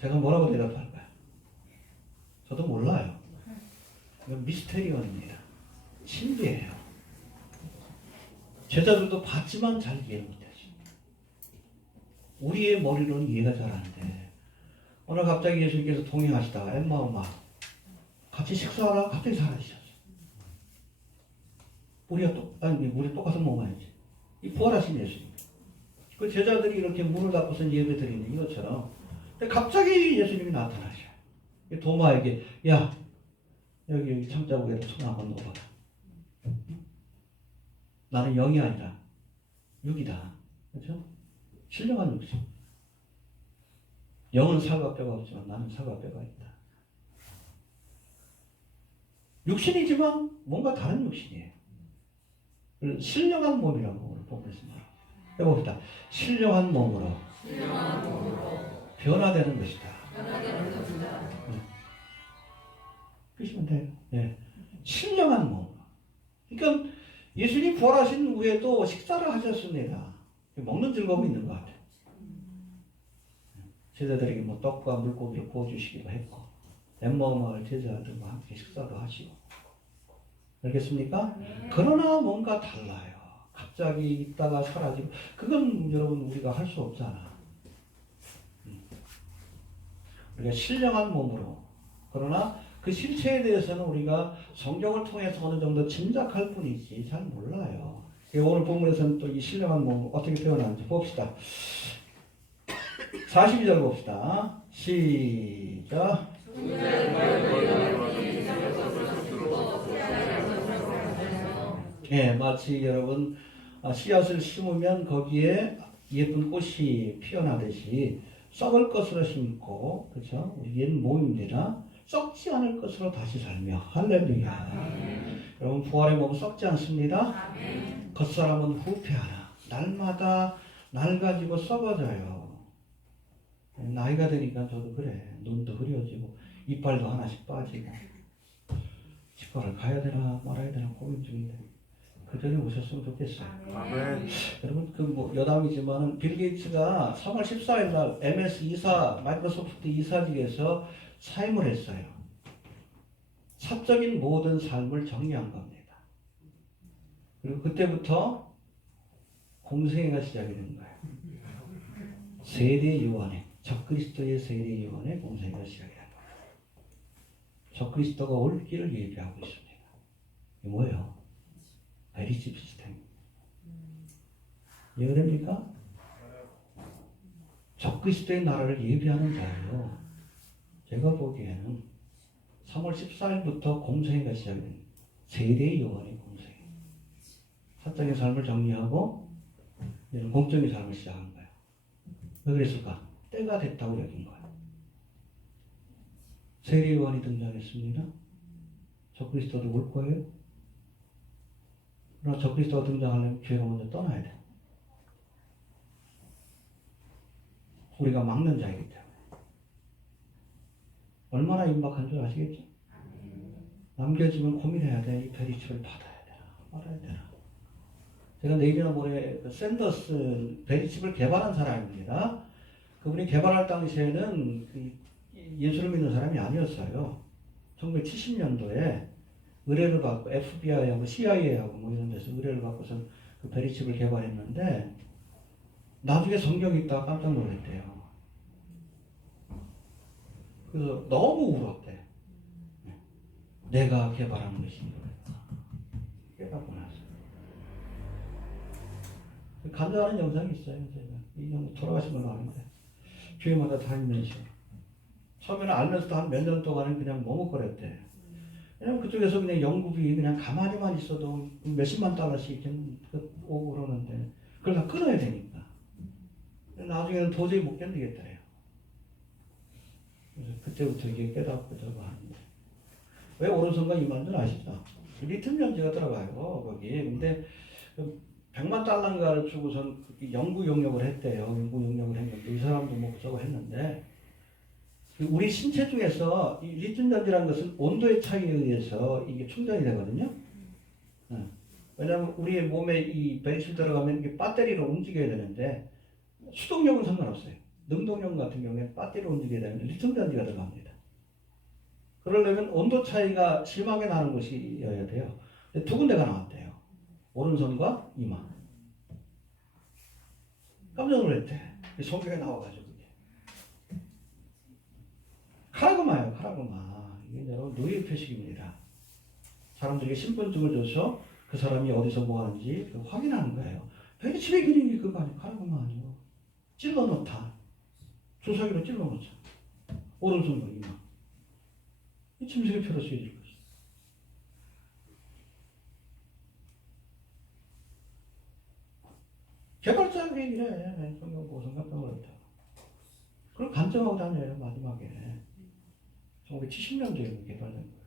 제가 뭐라고 대답할까요? 저도 몰라요. 이건 미스테리언입니다. 신비해요. 제자들도 봤지만 잘 이해 못하죠. 우리의 머리로는 이해가 잘 안 돼. 오늘 갑자기 예수님께서 동행하시다가 엠마오마 같이 식사하다가 갑자기 사라지셨어. 우리 똑같은 몸 아니지. 이 부활하신 예수님. 그 제자들이 이렇게 문을 닫고서 예배 드리는 이것처럼. 근데 갑자기 예수님이 나타나셔요. 도마에게, 야, 여기 창자국에 손 한번 넣어봐라. 나는 영이 아니라 육이다. 그렇죠? 신령한 육신. 영은 살과 뼈가 없지만 나는 살과 뼈가 있다. 육신이지만 뭔가 다른 육신이에요. 신령한 몸이라고 오늘 보고 있습니다. 해봅시다. 신령한 몸으로 변화되는 것이다. 그러시면 돼요. 네. 신령한 몸. 그러니까 예수님 부활하신 후에도 식사를 하셨습니다. 먹는 즐거움이 있는 것 같아요. 제자들에게 뭐 떡과 물고기를 구워주시기도 했고 엠마오마을 제자들과 함께 식사도 하시고. 알겠습니까? 그러나 뭔가 달라요. 갑자기 있다가 사라지고. 그건 여러분 우리가 할 수 없잖아. 우리가 신령한 몸으로. 그러나 그 실체에 대해서는 우리가 성경을 통해서 어느 정도 짐작할 뿐이지 잘 몰라요. 오늘 본문에서는 또 이 신령한 몸 어떻게 표현하는지 봅시다. 42절 봅시다. 시작. 예, 마치 여러분 씨앗을 심으면 거기에 예쁜 꽃이 피어나듯이 썩을 것으로 심고, 그렇죠? 우리 옛 몸입니다. 썩지 않을 것으로 다시 살며, 할렐루야. 여러분 부활의 몸은 썩지 않습니다. 겉사람은 후패하나 날마다 낡아지고 썩어져요. 나이가 드니까 저도 그래. 눈도 흐려지고 이빨도 하나씩 빠지고 치과를 가야 되나 말아야 되나 고민 중인데 그 전에 오셨으면 좋겠어요. 아멘. 여러분 그 뭐 여담이지만은 빌 게이츠가 3월 14일 날 MS 이사 마이크로소프트 이사직에서 사임을 했어요. 사적인 모든 삶을 정리한 겁니다. 그리고 그때부터 공생애가 시작이 된 거예요. 세대 요한의 적그리스도의 세대 요한의 공생애가 시작이 된 거예요. 적그리스도가 올 길을 예비하고 있습니다. 이게 뭐예요? 베리집 시스템. 이해됩니까? 적그리스도의 나라를 예비하는 자예요. 제가 보기에는 3월 14일부터 공생애가 시작된 세대의 요한의 공생애. 사적인 삶을 정리하고 이제는 공적인 삶을 시작한 거예요. 왜 그랬을까? 때가 됐다고 여긴 거예요. 세례 요한이 등장했습니다. 적그리스도도 올 거예요. 그러나 적그리스도가 등장하려면 교회가 먼저 떠나야 돼요. 우리가 막는 자이기 때문에. 얼마나 임박한 줄 아시겠죠? 남겨지면 고민해야 돼. 이 베리칩을 받아야 되나 말아야 되나. 제가 내일이나 모레 샌더스 베리칩을 개발한 사람입니다. 그분이 개발할 당시에는 예수를 믿는 사람이 아니었어요. 1970년도에 의뢰를 받고 FBI하고 CIA하고 뭐 이런 데서 의뢰를 받고서 그 베리칩을 개발했는데 나중에 성경 읽다가 깜짝 놀랐대요. 그래서 너무 울었대. 내가 개발한 것이 이거다. 깨닫고 나서. 간증하는 영상이 있어요. 제가 이 형 돌아가신 걸 아는데 교회마다 다니면서 처음에는 알면서도 한 몇 년 동안은 그냥 머뭇거렸대. 왜냐면 그쪽에서 그냥 연구비 그냥 가만히만 있어도 몇십만 달러씩 오고 그러는데 그걸 다 끊어야 되니까. 나중에는 도저히 못 견디겠더래요. 그래서 그때부터 이게 깨닫고 저거 하는데 왜 오른손과 임한 줄 아시죠? 리튬 연지가 들어가요 거기. 근데 100만 달러인가를 주고선 연구 용역을 했대요. 연구 용역을 했는데 이 사람도 뭐 저거 했는데 우리 신체 중에서 이 리튬 전지라는 것은 온도의 차이에 의해서 이게 충전이 되거든요. 왜냐하면 우리의 몸에 이 베리칩 들어가면 이게 배터리로 움직여야 되는데 수동력은 상관없어요. 능동력 같은 경우에 배터리로 움직여야 되면 리튬 전지가 들어갑니다. 그러려면 온도 차이가 심하게 나는 것이어야 돼요. 근데 두 군데가 나왔대요. 오른손과 이마. 깜짝 놀랐대. 성경에 나와가지고. 카라그마예요, 카라그마. 이게 여러분 노예 표식입니다. 사람들에게 신분증을 줘서 그 사람이 어디서 뭐 하는지 확인하는 거예요. 베리칩의 기능이 그거 아니에요. 카라그마 아니에요. 찔러놓다. 주사기로 찔러놓자. 오른손과 이마. 이 침식의 표로 쓰여질 것이죠. 개발자가 얘기해. 성경 보고서 깜짝 놀랐다. 그걸 간증하고 다녀요, 마지막에. 1970년도에 개발된 거예요.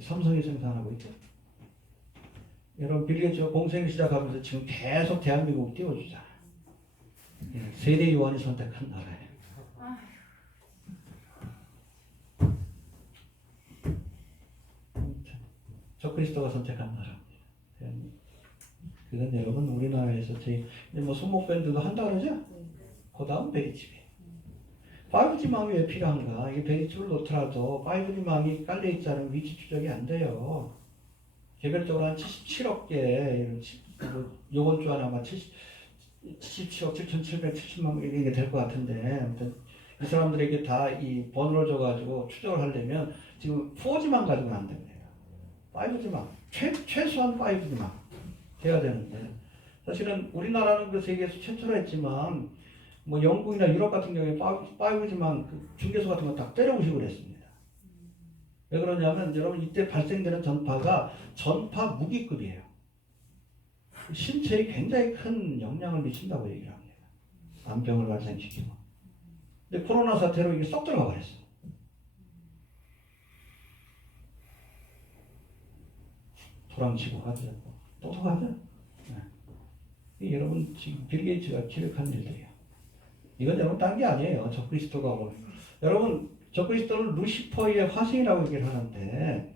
삼성이 생산하고 있죠. 여러분 빌 게이츠가 공생 시작하면서 지금 계속 대한민국 띄워주잖아요. 세대 요한이 선택한 나라예요. 적그리스도가 선택한 나라입니다. 그건 여러분 우리나라에서 이제 뭐 손목 밴드도 한다 그러죠? 그 다음 베리칩이. 5G 망이 왜 필요한가? 이게 베리칩을 놓더라도 5G 망이 깔려있지 않으면 위치 추적이 안 돼요. 개별적으로 한 77억 개, 요번 주 안에 아마 77억 7,770만 이게 될 것 같은데, 아무튼 이 사람들에게 다 이 번호를 줘가지고 추적을 하려면 지금 4G만 가지고는 안 됩니다. 5G만, 최소한 5G만 돼야 되는데, 사실은 우리나라는 그 세계에서 최초로 했지만 뭐 영국이나 유럽 같은 경우에 5G만 그 중계소 같은 거 다 때려부시고 그랬습니다. 왜 그러냐면 여러분 이때 발생되는 전파가 전파 무기급이에요. 신체에 굉장히 큰 영향을 미친다고 얘기를 합니다. 암병을 발생시키고. 근데 코로나 사태로 이게 쏙 들어가 버렸어. 도랑치고 하죠. 똑똑하죠? 네. 여러분 지금 빌 게이츠가 기획한 일들이에요. 이건 여러분 딴 게 아니에요. 적그리스도가 오늘. 여러분 적그리스도는 루시퍼의 화신이라고 얘기를 하는데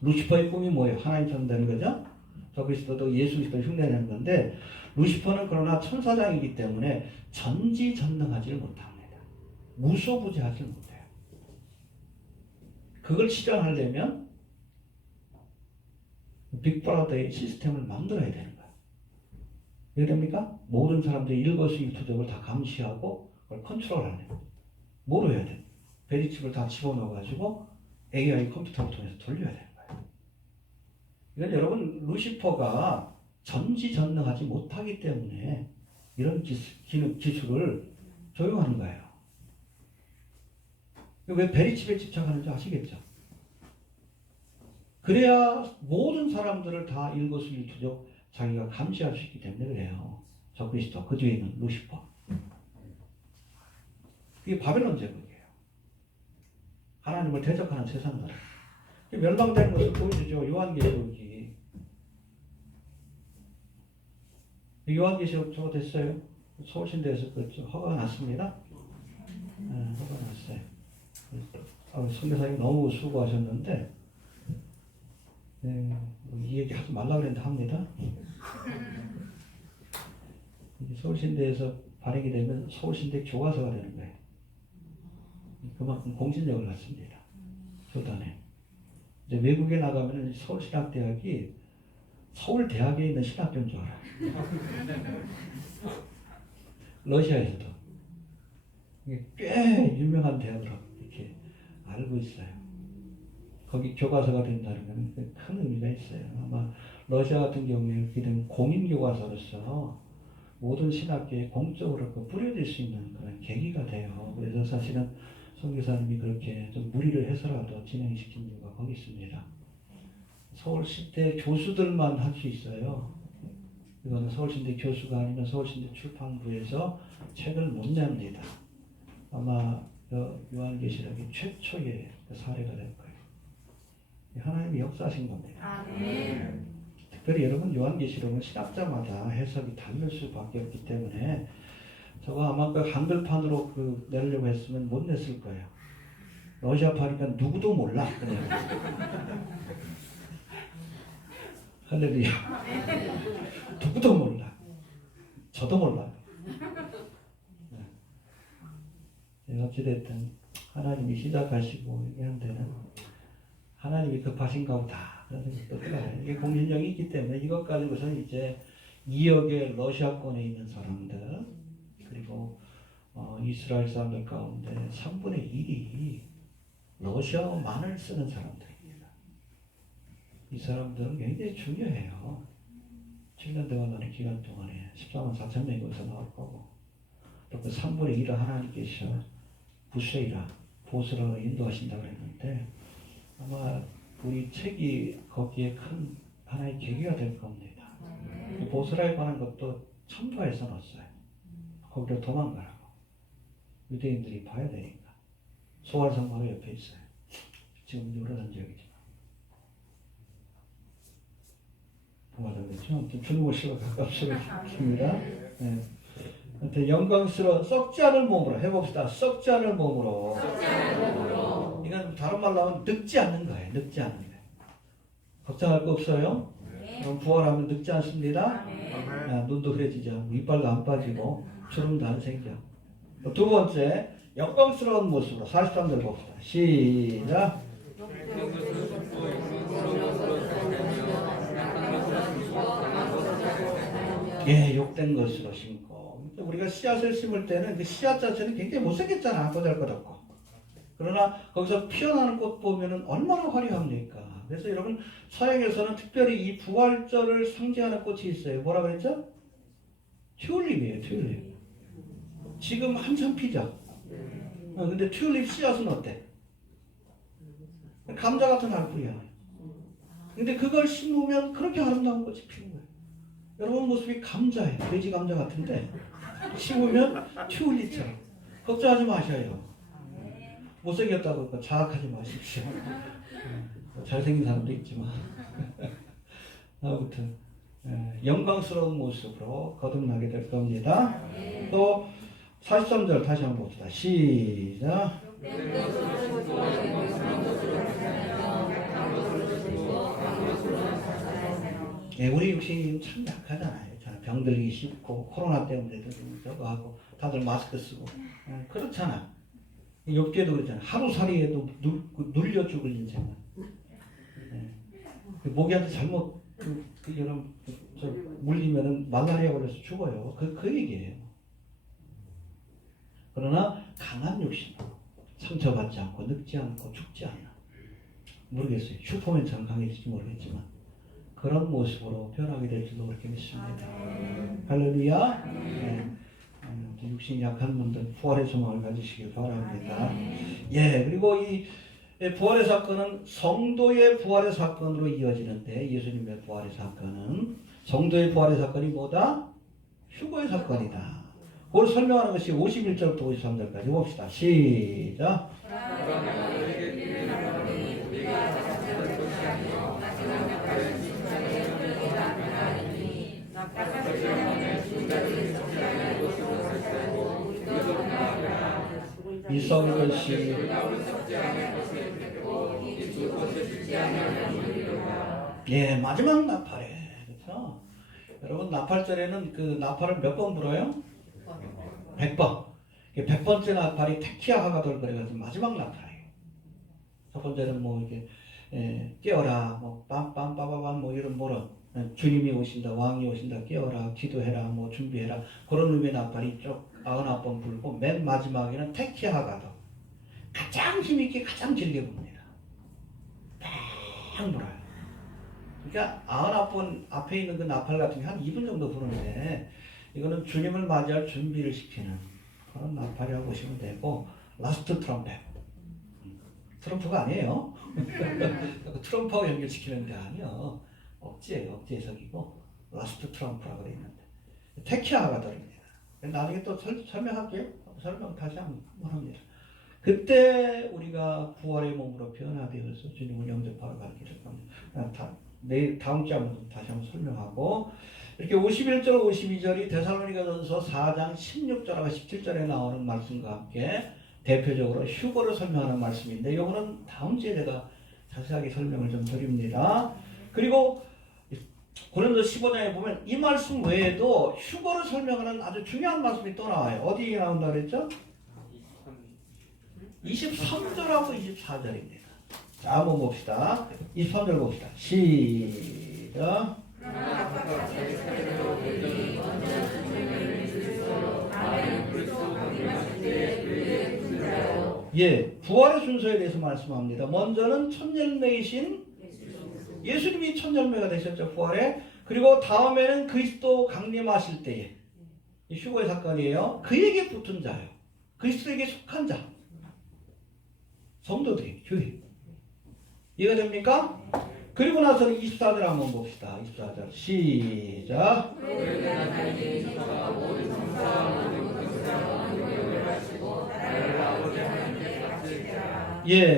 루시퍼의 꿈이 뭐예요? 하나님처럼 되는 거죠? 적그리스도도 예수 그리스도 흉내내는 건데 루시퍼는 그러나 천사장이기 때문에 전지전능하지를 못합니다. 무소부지하지를 못해요. 그걸 실현하려면 빅브라더의 시스템을 만들어야 되는 거예요. 왜 됩니까? 모든 사람들이 일거수일투족을 다 감시하고 그걸 컨트롤하는 거예요. 뭐로 해야 돼? 베리칩을 다 집어넣어가지고 AI 컴퓨터를 통해서 돌려야 되는 거예요. 이건 여러분 루시퍼가 전지전능하지 못하기 때문에 이런 기술을 적용하는 거예요. 왜 베리칩에 집착하는지 아시겠죠? 그래야 모든 사람들을 다 일거수일투족 자기가 감시할 수 있기 때문에 그래요. 적그리스도 그 뒤에 있는 루시퍼. 그게 바벨론 제국이에요. 하나님을 대적하는 세상 나라. 멸망되는 것을 보여주죠. 요한계시록이. 요한계시록 저거 됐어요. 서울신대에서 그렇죠. 허가가 났습니다. 네, 허가가 났어요. 선교사님 너무 수고하셨는데 네, 이 얘기 하지 말라고 그랬는데 합니다. 서울신대에서 발행이 되면 서울신대 교과서가 되는 거예요. 그만큼 공신력을 갖습니다. 교단에. 이제 외국에 나가면 서울신학대학이 서울대학에 있는 신학교인 줄 알아요. 러시아에서도. 이게 꽤 유명한 대학으로 이렇게 알고 있어요. 거기 교과서가 된다는 건 큰 의미가 있어요. 아마 러시아 같은 경우에 이렇게 된 공인교과서로서 모든 신학교에 공적으로 뿌려질 수 있는 그런 계기가 돼요. 그래서 사실은 선교사님이 그렇게 좀 무리를 해서라도 진행시킨 이유가 거기 있습니다. 서울신대 교수들만 할 수 있어요. 이거는 서울신대 교수가 아니면 서울신대 출판부에서 책을 못 냅니다. 아마 요한계시록이 최초의 사례가 될 거예요. 하나님이 역사하신 겁니다. 특별히 여러분 요한계시록은 신학자마다 해석이 다를 수밖에 없기 때문에 저거 아마 그 한글판으로 내려고 했으면 못 냈을 거예요. 러시아판이니까 누구도 몰라. 그냥. 할렐루야. 누구도 몰라. 저도 몰라요. 네. 어찌됐든 하나님이 시작하시고 얘기한 데는 하나님이 급하신가 보다. 그런 생각도 들어요. 이게 공신력이 있기 때문에 이것 가지고서는 이제 2억의 러시아권에 있는 사람들 그리고 이스라엘 사람들 가운데 3분의 1이 러시아어만을 쓰는 사람들입니다. 이 사람들은 굉장히 중요해요. 7년 동안의 기간 동안에 14만 4천 명이 거기서 나올 거고 또 그 3분의 1을 하나님께서 부세이라 보스라고 인도하신다고 했는데 아마 우리 책이 거기에 큰 하나의 계기가 될 겁니다. 보스라에 관한 것도 첨부해서 넣었어요. 거기로 도망가라고. 유대인들이 봐야 되니까. 소활성 바로 옆에 있어요. 지금 그러는 지역이지만. 도망가겠죠? 줄무시가 가깝습니다. 네. 영광스러운 썩지 않을 몸으로 해봅시다. 썩지 않을 몸으로. 이건 다른 말로 하면 늙지 않는 거예요. 늙지 않는 거예요. 걱정할 거 없어요? 그럼 부활하면 늙지 않습니다. 눈도 흐려지지 않고 이빨도 안 빠지고 주름도 안 생겨. 두 번째 영광스러운 모습으로 43절 봅시다. 시작. 예, 욕된 것으로 심고. 우리가 씨앗을 심을 때는 그 씨앗 자체는 굉장히 못생겼잖아. 보잘것없고. 그러나 거기서 피어나는 꽃 보면은 얼마나 화려합니까? 그래서 여러분 서양에서는 특별히 이 부활절을 상징하는 꽃이 있어요. 뭐라 그랬죠? 튤립이에요, 튤립. 지금 한참 피죠. 근데 튤립 씨앗은 어때? 감자 같은 알뿌리야. 근데 그걸 심으면 그렇게 아름다운 꽃이 피는 거예요. 여러분 모습이 감자예요. 돼지 감자 같은데 심으면 튤립처럼. 걱정하지 마셔요. 못생겼다고 자학하지 마십시오. 잘생긴 사람도 있지만 아무튼 영광스러운 모습으로 거듭나게 될 겁니다. 또 43절 다시 한번 봅시다. 시작. 우리 육신이 참 약하잖아요. 병들기 쉽고 코로나 때문에도 저거 하고 다들 마스크 쓰고 그렇잖아. 욥기에도 그렇잖아. 하루살이에도 눌려 죽을 인생은. 모기한테 잘못 여러분 물리면은 말라리아 걸려서 죽어요. 그 얘기예요. 그러나 강한 육신, 상처받지 않고 늙지 않고 죽지 않나. 모르겠어요. 슈퍼맨처럼 강해질지 모르겠지만 그런 모습으로 변하게 될 줄도 그렇게 믿습니다. 할렐루야. 육신이 약한 분들 부활의 소망을 가지시길 바랍니다. 그리고 이 부활의 사건은 성도의 부활의 사건으로 이어지는데 예수님의 부활의 사건은 성도의 부활의 사건이 뭐다? 휴거의 사건이다. 그걸 설명하는 것이 51절부터 53절까지 봅시다. 시작. 이성의 것이 마지막 나팔에 그렇죠? 여러분 나팔절에는 그 나팔을 몇 번 불어요? 100번. 100번째 나팔이 테키아 하가돌 그래가지고 마지막 나팔이에요. 첫 번째는 뭐 이게 깨어라 뭐 빰빰빠바밤 뭐 이런 뭐라 주님이 오신다 왕이 오신다 깨어라 기도해라 뭐 준비해라 그런 의미의 나팔이 쭉 99번 불고 맨 마지막에는 테키아 하가돌 가장 힘있게 가장 길게 붑니다. 팡 불어요. 그러니까 99번 앞에 있는 그 나팔 같은 게 한 2분 정도 부르는데 이거는 주님을 맞이할 준비를 시키는 그런 나팔이라고 보시면 되고 라스트 트럼펫 트럼프가 아니에요. 트럼프하고 연결시키는 게 아니에요. 억지예요. 억지 해석이고 라스트 트럼프라고 되어 있는데 테키아가 들입니다. 나중에 또 설명할게요. 설명 다시 한번 합니다. 그때 우리가 부활의 몸으로 변화되어서 주님을 영접하러 가게 될 겁니다. 내일 다음 주에 한번 다시 한번 설명하고 이렇게 51절 52절이 데살로니가전서 4장 16절하고 17절에 나오는 말씀과 함께 대표적으로 휴거를 설명하는 말씀인데 이거는 다음 주에 제가 자세하게 설명을 좀 드립니다. 그리고 고린도 15장에 보면 이 말씀 외에도 휴거를 설명하는 아주 중요한 말씀이 또 나와요. 어디에 나온다 그랬죠? 23절하고 24절입니다. 자, 한번 봅시다. 23절 봅시다. 시작. 부활의 순서에 대해서 말씀합니다. 먼저는 첫 열매이신 예수님이 첫 열매가 되셨죠, 부활에. 그리고 다음에는 그리스도 강림하실 때에 휴거의 사건이에요. 그에게 붙은 자요. 그리스도에게 속한 자. 성도들이, 교회. 이해가 됩니까? 그리고 나서는 24절 한번 봅시다. 24절 시작.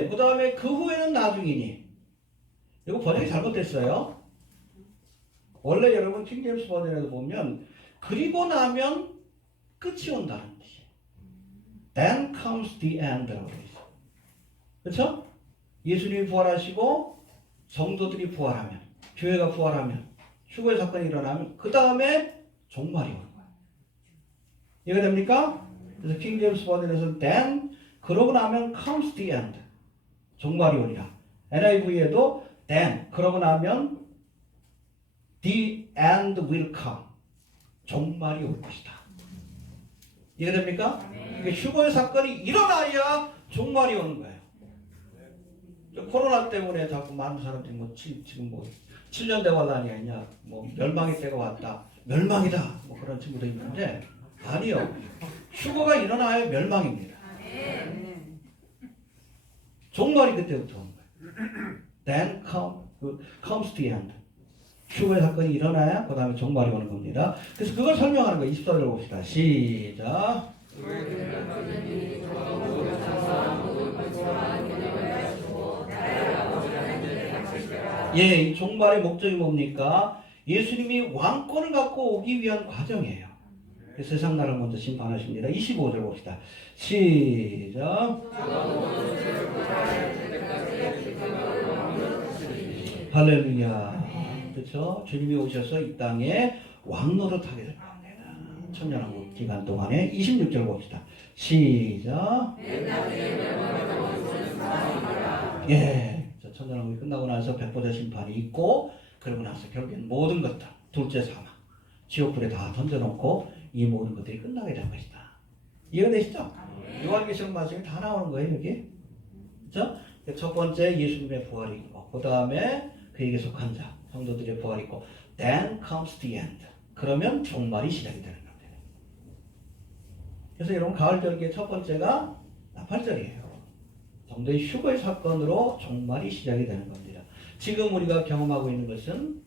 그 다음에 그 후에는 나중이니. 이거 번역이 잘못됐어요. 원래 여러분 킹제임스 버전에서 보면 그리고 나면 끝이 온다는 뜻이에요. Then comes the end라고 있어요. 그렇죠? 예수님이 부활하시고 성도들이 부활하면 교회가 부활하면 휴거의 사건이 일어나면 그 다음에 종말이 오는 거예요. 이해가 됩니까? 그래서 킹제임스 버전에서는 then 그러고 나면 comes the end 종말이 오리라. NIV에도 then 그러고 나면 the end will come 종말이 올 것이다. 이해가 됩니까? 그러니까 휴거의 사건이 일어나야 종말이 오는 거예요. 코로나 때문에 자꾸 많은 사람들이 지금 7년 대환란이 아니냐 멸망의 때가 왔다 멸망이다 그런 그런 친구도 있는데 아니요. 휴거가 일어나야 멸망입니다. 종말이 그때부터 오는 거예요. Then comes the end. 휴거의 사건이 일어나야 그 다음에 종말이 오는 겁니다. 그래서 그걸 설명하는 거예요. 24절을 봅시다. 시작. 예, 이 종말의 목적이 뭡니까? 예수님이 왕권을 갖고 오기 위한 과정이에요. 세상 나라를 먼저 심판하십니다. 25절 봅시다. 시작. 할렐루야. 그렇죠? 주님이 오셔서 이 땅에 왕노릇하게 될 겁니다. 천년왕국 기간 동안에 26절 봅시다. 시작. 예, 천년왕국이 끝나고 나서 백보자 심판이 있고 그러고 나서 결국엔 모든 것들 둘째 사망 지옥불에 다 던져놓고 이 모든 것들이 끝나게 될 것이다. 이해가 되시죠? 요한계시록 말씀이 다 나오는 거예요 여기. 그렇죠? 첫 번째 예수님의 부활이 있고 그 다음에 그에게 속한 자 성도들의 부활이 있고 then comes the end. 그러면 종말이 시작이 되는 겁니다. 그래서 여러분 가을절기의 첫 번째가 나팔절이에요. 성도의 휴거의 사건으로 종말이 시작이 되는 겁니다. 지금 우리가 경험하고 있는 것은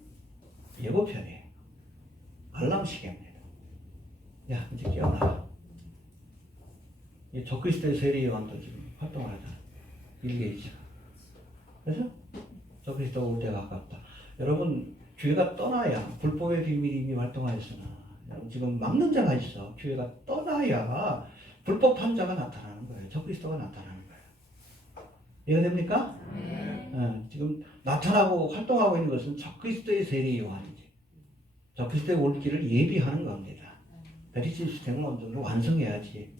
예고편이에요. 알람 시계입니다. 야 이제 깨어나라. 이 적그리스도의 세례요한도 지금 활동을 하잖아요. 빌 게이츠가. 그래서 적그리스도가 올 때가 가깝다. 여러분 교회가 떠나야 불법의 비밀이 이미 활동하였으나 여러분 지금 막는 자가 있어. 교회가 떠나야 불법 판자가 나타나는 거예요. 적그리스도가 나타나는 거예요. 이해가 됩니까? 지금 나타나고 활동하고 있는 것은 적그리스도의 세례 요한이지. 적그리스도의 올 길을 예비하는 겁니다. 베리시 시스템을 어느 정도 완성해야지.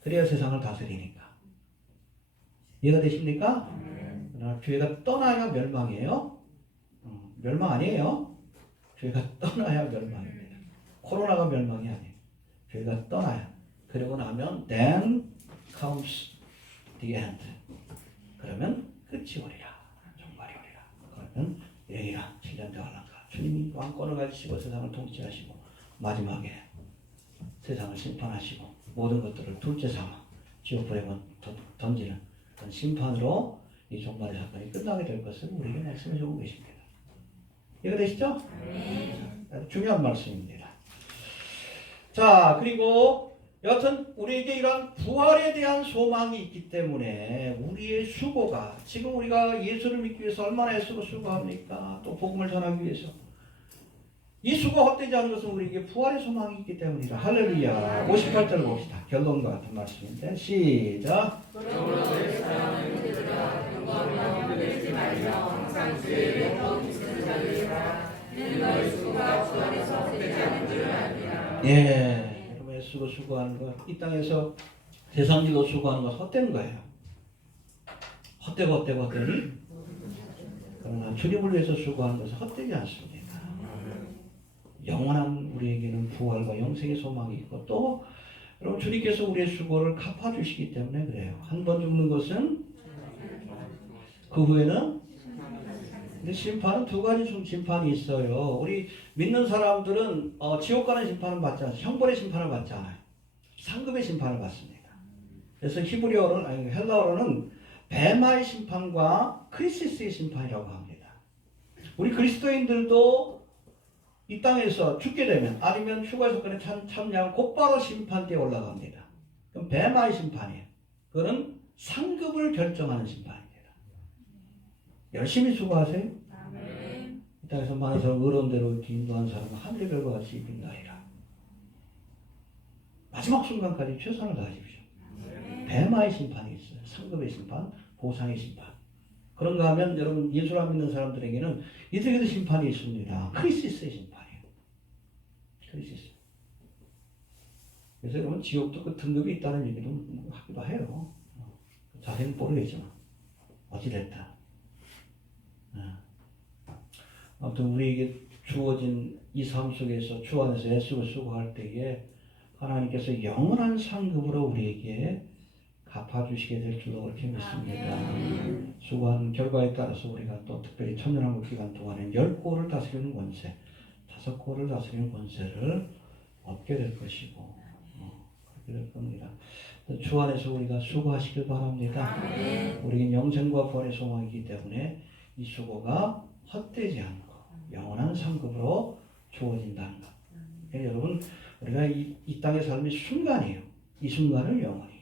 그래야 세상을 다스리니까. 이해가 되십니까? 그러나 교회가 떠나야 멸망이에요. 멸망 아니에요. 교회가 떠나야 멸망입니다. 코로나가 멸망이 아니에요. 교회가 떠나야. 그러고 나면 then comes the end. 그러면 끝이 오리라. 종말이 오리라. 그러면 이래이라 7년 대환란가 주님이 왕권을 가지시고 세상을 통치하시고 마지막에 세상을 심판하시고 모든 것들을 둘째 삼아 지옥불에 던지는 그런 심판으로 이 종말의 사건이 끝나게 될 것을 우리에게 말씀해 주고 계십니다. 이해가 되시죠? 아주 중요한 말씀입니다. 자, 그리고 여하튼 우리에게 이러한 부활에 대한 소망이 있기 때문에 우리의 수고가 지금 우리가 예수를 믿기 위해서 얼마나 애쓰고 수고합니까? 또 복음을 전하기 위해서 이 수고가 헛되지 않은 것은 우리에게 부활의 소망이 있기 때문이다. 할렐루야. 58절 봅시다. 결론과 같은 말씀인데 시작. 예, 여러분 애쓰고 수고하는 것, 이 땅에서 세상일로 수고하는 것 헛된 거예요. 헛되니 그러나 주님을 위해서 수고하는 것은 헛되지 않습니다. 영원한 우리에게는 부활과 영생의 소망이 있고 또 여러분 주님께서 우리의 수고를 갚아주시기 때문에 그래요. 한 번 죽는 것은 그 후에는 근데 심판은 두 가지 심판이 있어요. 우리 믿는 사람들은 지옥 가는 심판을 받지 않아요. 형벌의 심판을 받지 않아요. 상급의 심판을 받습니다. 그래서 히브리어로는 아니 헬라어로는 베마의 심판과 크리시스의 심판이라고 합니다. 우리 그리스도인들도 이 땅에서 죽게 되면 아니면 휴가 사건에 참여하면 곧바로 심판대에 올라갑니다. 그럼 베마의 심판이에요. 그거는 상급을 결정하는 심판입니다. 열심히 수고하세요. 이 땅에서 많은 사람 의론대로 인도한 사람은 하늘의 별과 같이 빛나리라. 마지막 순간까지 최선을 다하십시오. 베마의 심판이 있어요. 상급의 심판, 보상의 심판. 그런가 하면 여러분 예수를 안 믿는 사람들에게는 이들에게도 심판이 있습니다. 크리시스의 심판이에요. 크리시스. 그래서 여러분 지옥도 그 등급이 있다는 얘기도 하기도 해요. 자세는 모르겠지만 어찌됐다. 아무튼 우리에게 주어진 이 삶 속에서 주 안에서 애쓰고 수고할 때에 하나님께서 영원한 상급으로 우리에게 갚아주시게 될 줄로 그렇게 믿습니다. 수고한 결과에 따라서 우리가 또 특별히 천년왕국 기간 동안에 10고를 다스리는 권세, 5고를 다스리는 권세를 얻게 될 것이고 그렇게 될 겁니다. 주 안에서 우리가 수고하시길 바랍니다. 우리는 영생과 구원의 소망이기 때문에 이 수고가 헛되지 않고 영원한 상급으로 주어진다는 것. 그러니까 여러분 우리가 이 땅의 삶이 순간이에요. 이 순간을 영원히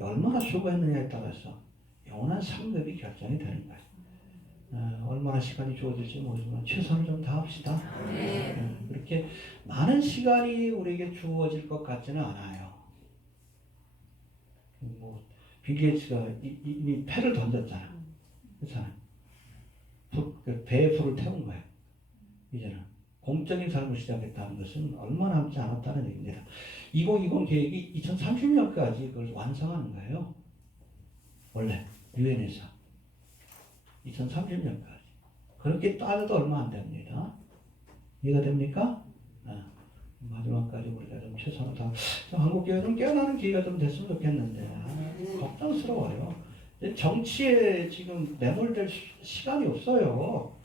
얼마나 수고했느냐에 따라서 영원한 상급이 결정이 되는 거예요. 얼마나 시간이 주어질지 모르지만 최선을 좀 다합시다. 그렇게 많은 시간이 우리에게 주어질 것 같지는 않아요. 빌 게이츠가 이미 패를 던졌잖아. 그렇잖아요. 배에 불을 태운 거예요. 이제는 공적인 삶을 시작했다는 것은 얼마 남지 않았다는 얘기입니다. 2020 계획이 2030년까지 그걸 완성하는 거예요. 원래 유엔에서 2030년까지. 그렇게 따져도 얼마 안 됩니다. 이해가 됩니까? 마지막까지 우리가 좀 최선을 다. 한국 교회는 깨어나는 기회가 좀 됐으면 좋겠는데 걱정스러워요. 정치에 지금 매몰될 시간이 없어요.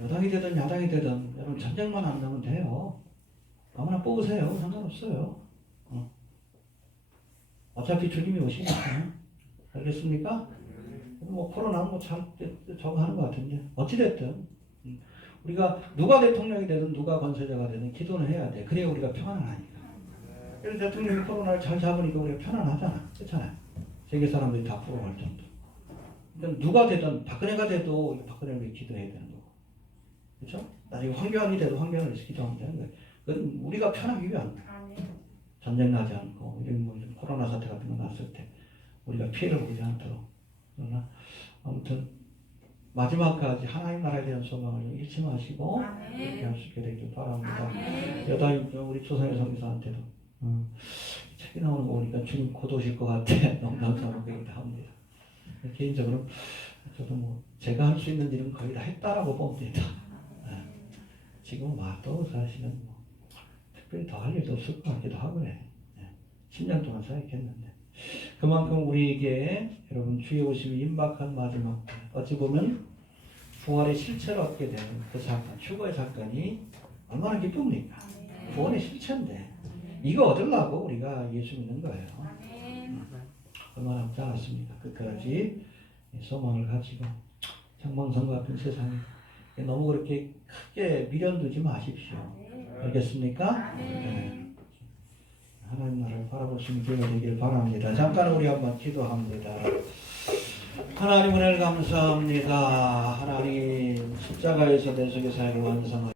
여당이 되든 야당이 되든 여러분 전쟁만 안 나면 돼요. 아무나 뽑으세요. 상관없어요. 어차피 주님이 오시니까. 알겠습니까? 코로나는 잘 저거 하는 것 같은데 어찌됐든 우리가 누가 대통령이 되든 누가 권세자가 되든 기도는 해야 돼. 그래야 우리가 평안을 하니까. 그래서 대통령이 코로나를 잘 잡으니까 우리가 편안하잖아. 그렇잖아요. 세계 사람들이 다 부러워할 정도. 그러니까 누가 되든 박근혜가 돼도 박근혜를 위해 기도해야 되는 거고. 그렇죠? 나중에 황교안이 돼도 황교안을 위해서 기도하면 되는 거예요. 그건 우리가 편하기 위한 전쟁 나지 않고 이런 코로나 사태 같은 거 났을 때 우리가 피해를 보지 않도록. 그러나 아무튼 마지막까지 하나님 나라에 대한 소망을 잃지 마시고 그렇게 할 수 있게 되길 바랍니다. 여다임 우리 조상의 성기사한테도 책이 나오는 거 보니까 주님 곧 오실 것 같아. 농담삼아 얘기도 합니다. 개인적으로 저도 제가 할 수 있는 일은 거의 다 했다라고 봅니다. 지금은 또 사실은 특별히 더 할 일도 없을 것 같기도 하고요. 10년 동안 사역했는데 그만큼 우리에게 여러분 주의 오심이 임박한 마지막 때 어찌 보면 부활의 실체를 얻게 되는 그 사건, 휴거의 사건이 얼마나 기쁩니까? 구원의 실체인데 이거 얻으려고 우리가 예수 믿는 거예요. 얼마나 남지 않았습니까? 끝까지 소망을 가지고 장망성과 같은 세상에 너무 그렇게 크게 미련 두지 마십시오. 알겠습니까? 네. 하나님 나라를 바라볼 수 있는 기회가 되기를 바랍니다. 잠깐 우리 한번 기도합니다. 하나님 은혜를 감사합니다. 하나님 십자가에서 내 속의 사역을 완성하여